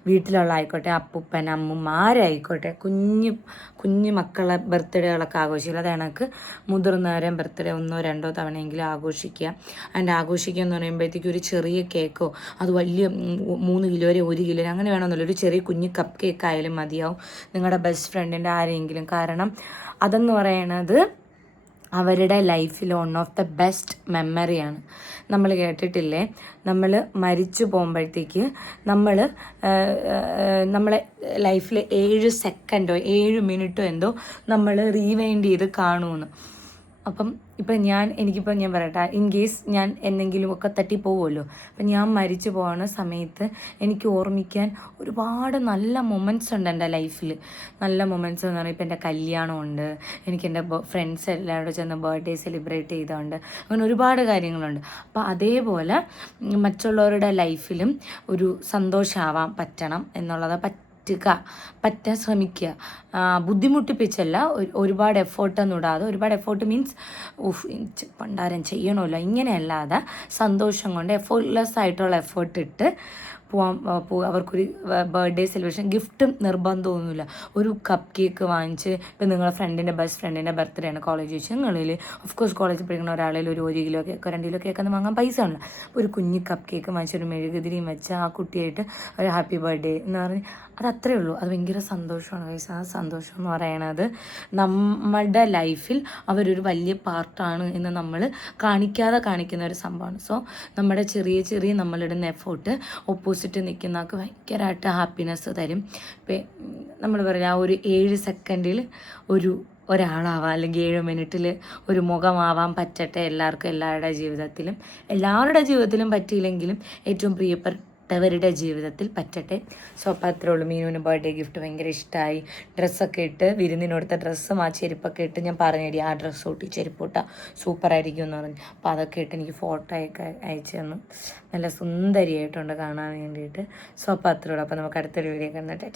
വീട്ടിലുള്ള ആയിക്കോട്ടെ, അപ്പൂപ്പൻ അമ്മുമ്മ ആരായിക്കോട്ടെ, കുഞ്ഞു മക്കളെ ബർത്ത്ഡേകളൊക്കെ ആഘോഷിക്കില്ല. അത് കണക്ക് മുതിർന്നവരെ ബർത്ത്ഡേ 1-2 തവണയെങ്കിലും ആഘോഷിക്കുക. അതിൻ്റെ ആഘോഷിക്കുക എന്ന് പറയുമ്പോഴത്തേക്കും ഒരു ചെറിയ കേക്കോ, അത് വലിയ 3 കിലോ 1 കിലോ അങ്ങനെ വേണമെന്നില്ല, ഒരു ചെറിയ കുഞ്ഞ് കപ്പ് കേക്ക് ആയാലും മതിയാവും. നിങ്ങളുടെ ബെസ്റ്റ് ഫ്രണ്ടിൻ്റെ ആരെങ്കിലും. കാരണം അതെന്ന് പറയണത് അവരുടെ ലൈഫിൽ വൺ ഓഫ് ദ ബെസ്റ്റ് മെമ്മറിയാണ്. നമ്മൾ കേട്ടിട്ടില്ലേ, നമ്മൾ മരിച്ചു പോകുമ്പോഴത്തേക്ക് നമ്മളെ ലൈഫിൽ 7 സെക്കൻഡോ 7 മിനിറ്റോ എന്തോ നമ്മൾ റീവൈൻഡ് ചെയ്ത് കാണുമെന്ന്. അപ്പം എനിക്കിപ്പോൾ ഞാൻ പറയട്ടെ, ഇൻ കേസ് ഞാൻ എന്തെങ്കിലും ഒക്കെ തട്ടിപ്പോവുമല്ലോ. അപ്പം ഞാൻ മരിച്ചു പോകുന്ന സമയത്ത് എനിക്ക് ഓർമ്മിക്കാൻ ഒരുപാട് നല്ല മൊമെൻറ്റ്സ് ഉണ്ട് എൻ്റെ ലൈഫിൽ. നല്ല മൊമെൻറ്റ്സ് എന്ന് പറഞ്ഞാൽ ഇപ്പോൾ എൻ്റെ കല്യാണമുണ്ട്, എനിക്ക് എൻ്റെ ഫ്രണ്ട്സ് എല്ലാവരോടും ചെന്ന് ബർത്ത്ഡേ സെലിബ്രേറ്റ് ചെയ്തുകൊണ്ട്, അങ്ങനെ ഒരുപാട് കാര്യങ്ങളുണ്ട്. അപ്പോൾ അതേപോലെ മറ്റുള്ളവരുടെ ലൈഫിലും ഒരു സന്തോഷമാവാൻ പറ്റണം എന്നുള്ളത് പറ്റാൻ ശ്രമിക്കുക. ബുദ്ധിമുട്ടിപ്പിച്ചല്ല, ഒരുപാട് എഫേർട്ടൊന്നും ഇടാതെ, ഒരുപാട് എഫേർട്ട് മീൻസ് പണ്ടാരം ചെയ്യണമല്ലോ ഇങ്ങനെയല്ലാതെ സന്തോഷം കൊണ്ട് എഫേർട്ട്ലെസ് ആയിട്ടുള്ള എഫേർട്ട് ഇട്ട് അവർക്കൊരു ബർത്ത്ഡേ സെലിബ്രേഷൻ. ഗിഫ്റ്റും നിർബന്ധമൊന്നുമില്ല. ഒരു കപ്പ് കേക്ക് വാങ്ങിച്ച്, ഇപ്പം നിങ്ങളുടെ ഫ്രണ്ടിൻ്റെ ബെസ്റ്റ് ഫ്രണ്ടിൻ്റെ ബർത്ത്ഡേ ആണ് കോളേജ് വെച്ച്, നിങ്ങളിൽ ഓഫ് കോഴ്സ് കോളേജിൽ പഠിക്കുന്ന ഒരാളിൽ ഒരു 1 കിലോ കേക്ക് 2 കിലോ കേക്കൊന്നും വാങ്ങാൻ പൈസ ഉണ്ടല്ലോ. ഒരു കുഞ്ഞ് കപ്പ് കേക്ക് വാങ്ങിച്ച് ഒരു മെഴുകുതിരിയും വെച്ച് ആ കുട്ടിയായിട്ട് ഒരു ഹാപ്പി ബർത്ത്ഡേ എന്ന് പറഞ്ഞ് അത് അത്രയേ ഉള്ളൂ. അത് ഭയങ്കര സന്തോഷമാണ് ഗൈസ്. ആ സന്തോഷം എന്ന് പറയണത് നമ്മളുടെ ലൈഫിൽ അവരൊരു വലിയ പാർട്ടാണ് എന്ന് നമ്മൾ കാണിക്കുന്ന ഒരു സംഭവമാണ്. സോ നമ്മുടെ ചെറിയ നമ്മളിടുന്ന എഫേർട്ട് ഓപ്പോസിറ്റ് നിൽക്കുന്നവർക്ക് ഭയങ്കരമായിട്ട് ഹാപ്പിനെസ് തരും. ഇപ്പം നമ്മൾ പറയാം, ഒരു 7 സെക്കൻഡിൽ ഒരാളാവാം, അല്ലെങ്കിൽ 7 മിനിറ്റിൽ ഒരു മുഖമാവാൻ പറ്റട്ടെ എല്ലാവർക്കും, എല്ലാവരുടെ ജീവിതത്തിലും പറ്റിയില്ലെങ്കിലും ഏറ്റവും പ്രിയപ്പെട്ടവരുടെ ജീവിതത്തിൽ പറ്റട്ടെ. സോ അപ്പോൾ അത്രേ ഉള്ളൂ. മീനുവിന് ബർത്ത്ഡേ ഗിഫ്റ്റ് ഭയങ്കര ഇഷ്ടമായി. ഡ്രസ്സൊക്കെ ഇട്ട്, വിരുന്നിനോടുത്ത ഡ്രസ്സും ആ ചെരുപ്പൊക്കെ ഇട്ട്, ഞാൻ പറഞ്ഞേടി ആ ഡ്രസ്സ് കൂട്ടി ചെരുപ്പൊട്ടാ സൂപ്പറായിരിക്കും എന്ന് പറഞ്ഞു. അപ്പോൾ അതൊക്കെ ഇട്ട് എനിക്ക് ഫോട്ടോ ഒക്കെ അയച്ചു തന്നു. നല്ല സുന്ദരിയായിട്ടുണ്ട് കാണാൻ വേണ്ടിയിട്ട്. സോ അപ്പോൾ അത്രേ ഉള്ളൂ. അപ്പോൾ നമുക്ക് അടുത്തൊരു വീഡിയോ കണ്ടിട്ട്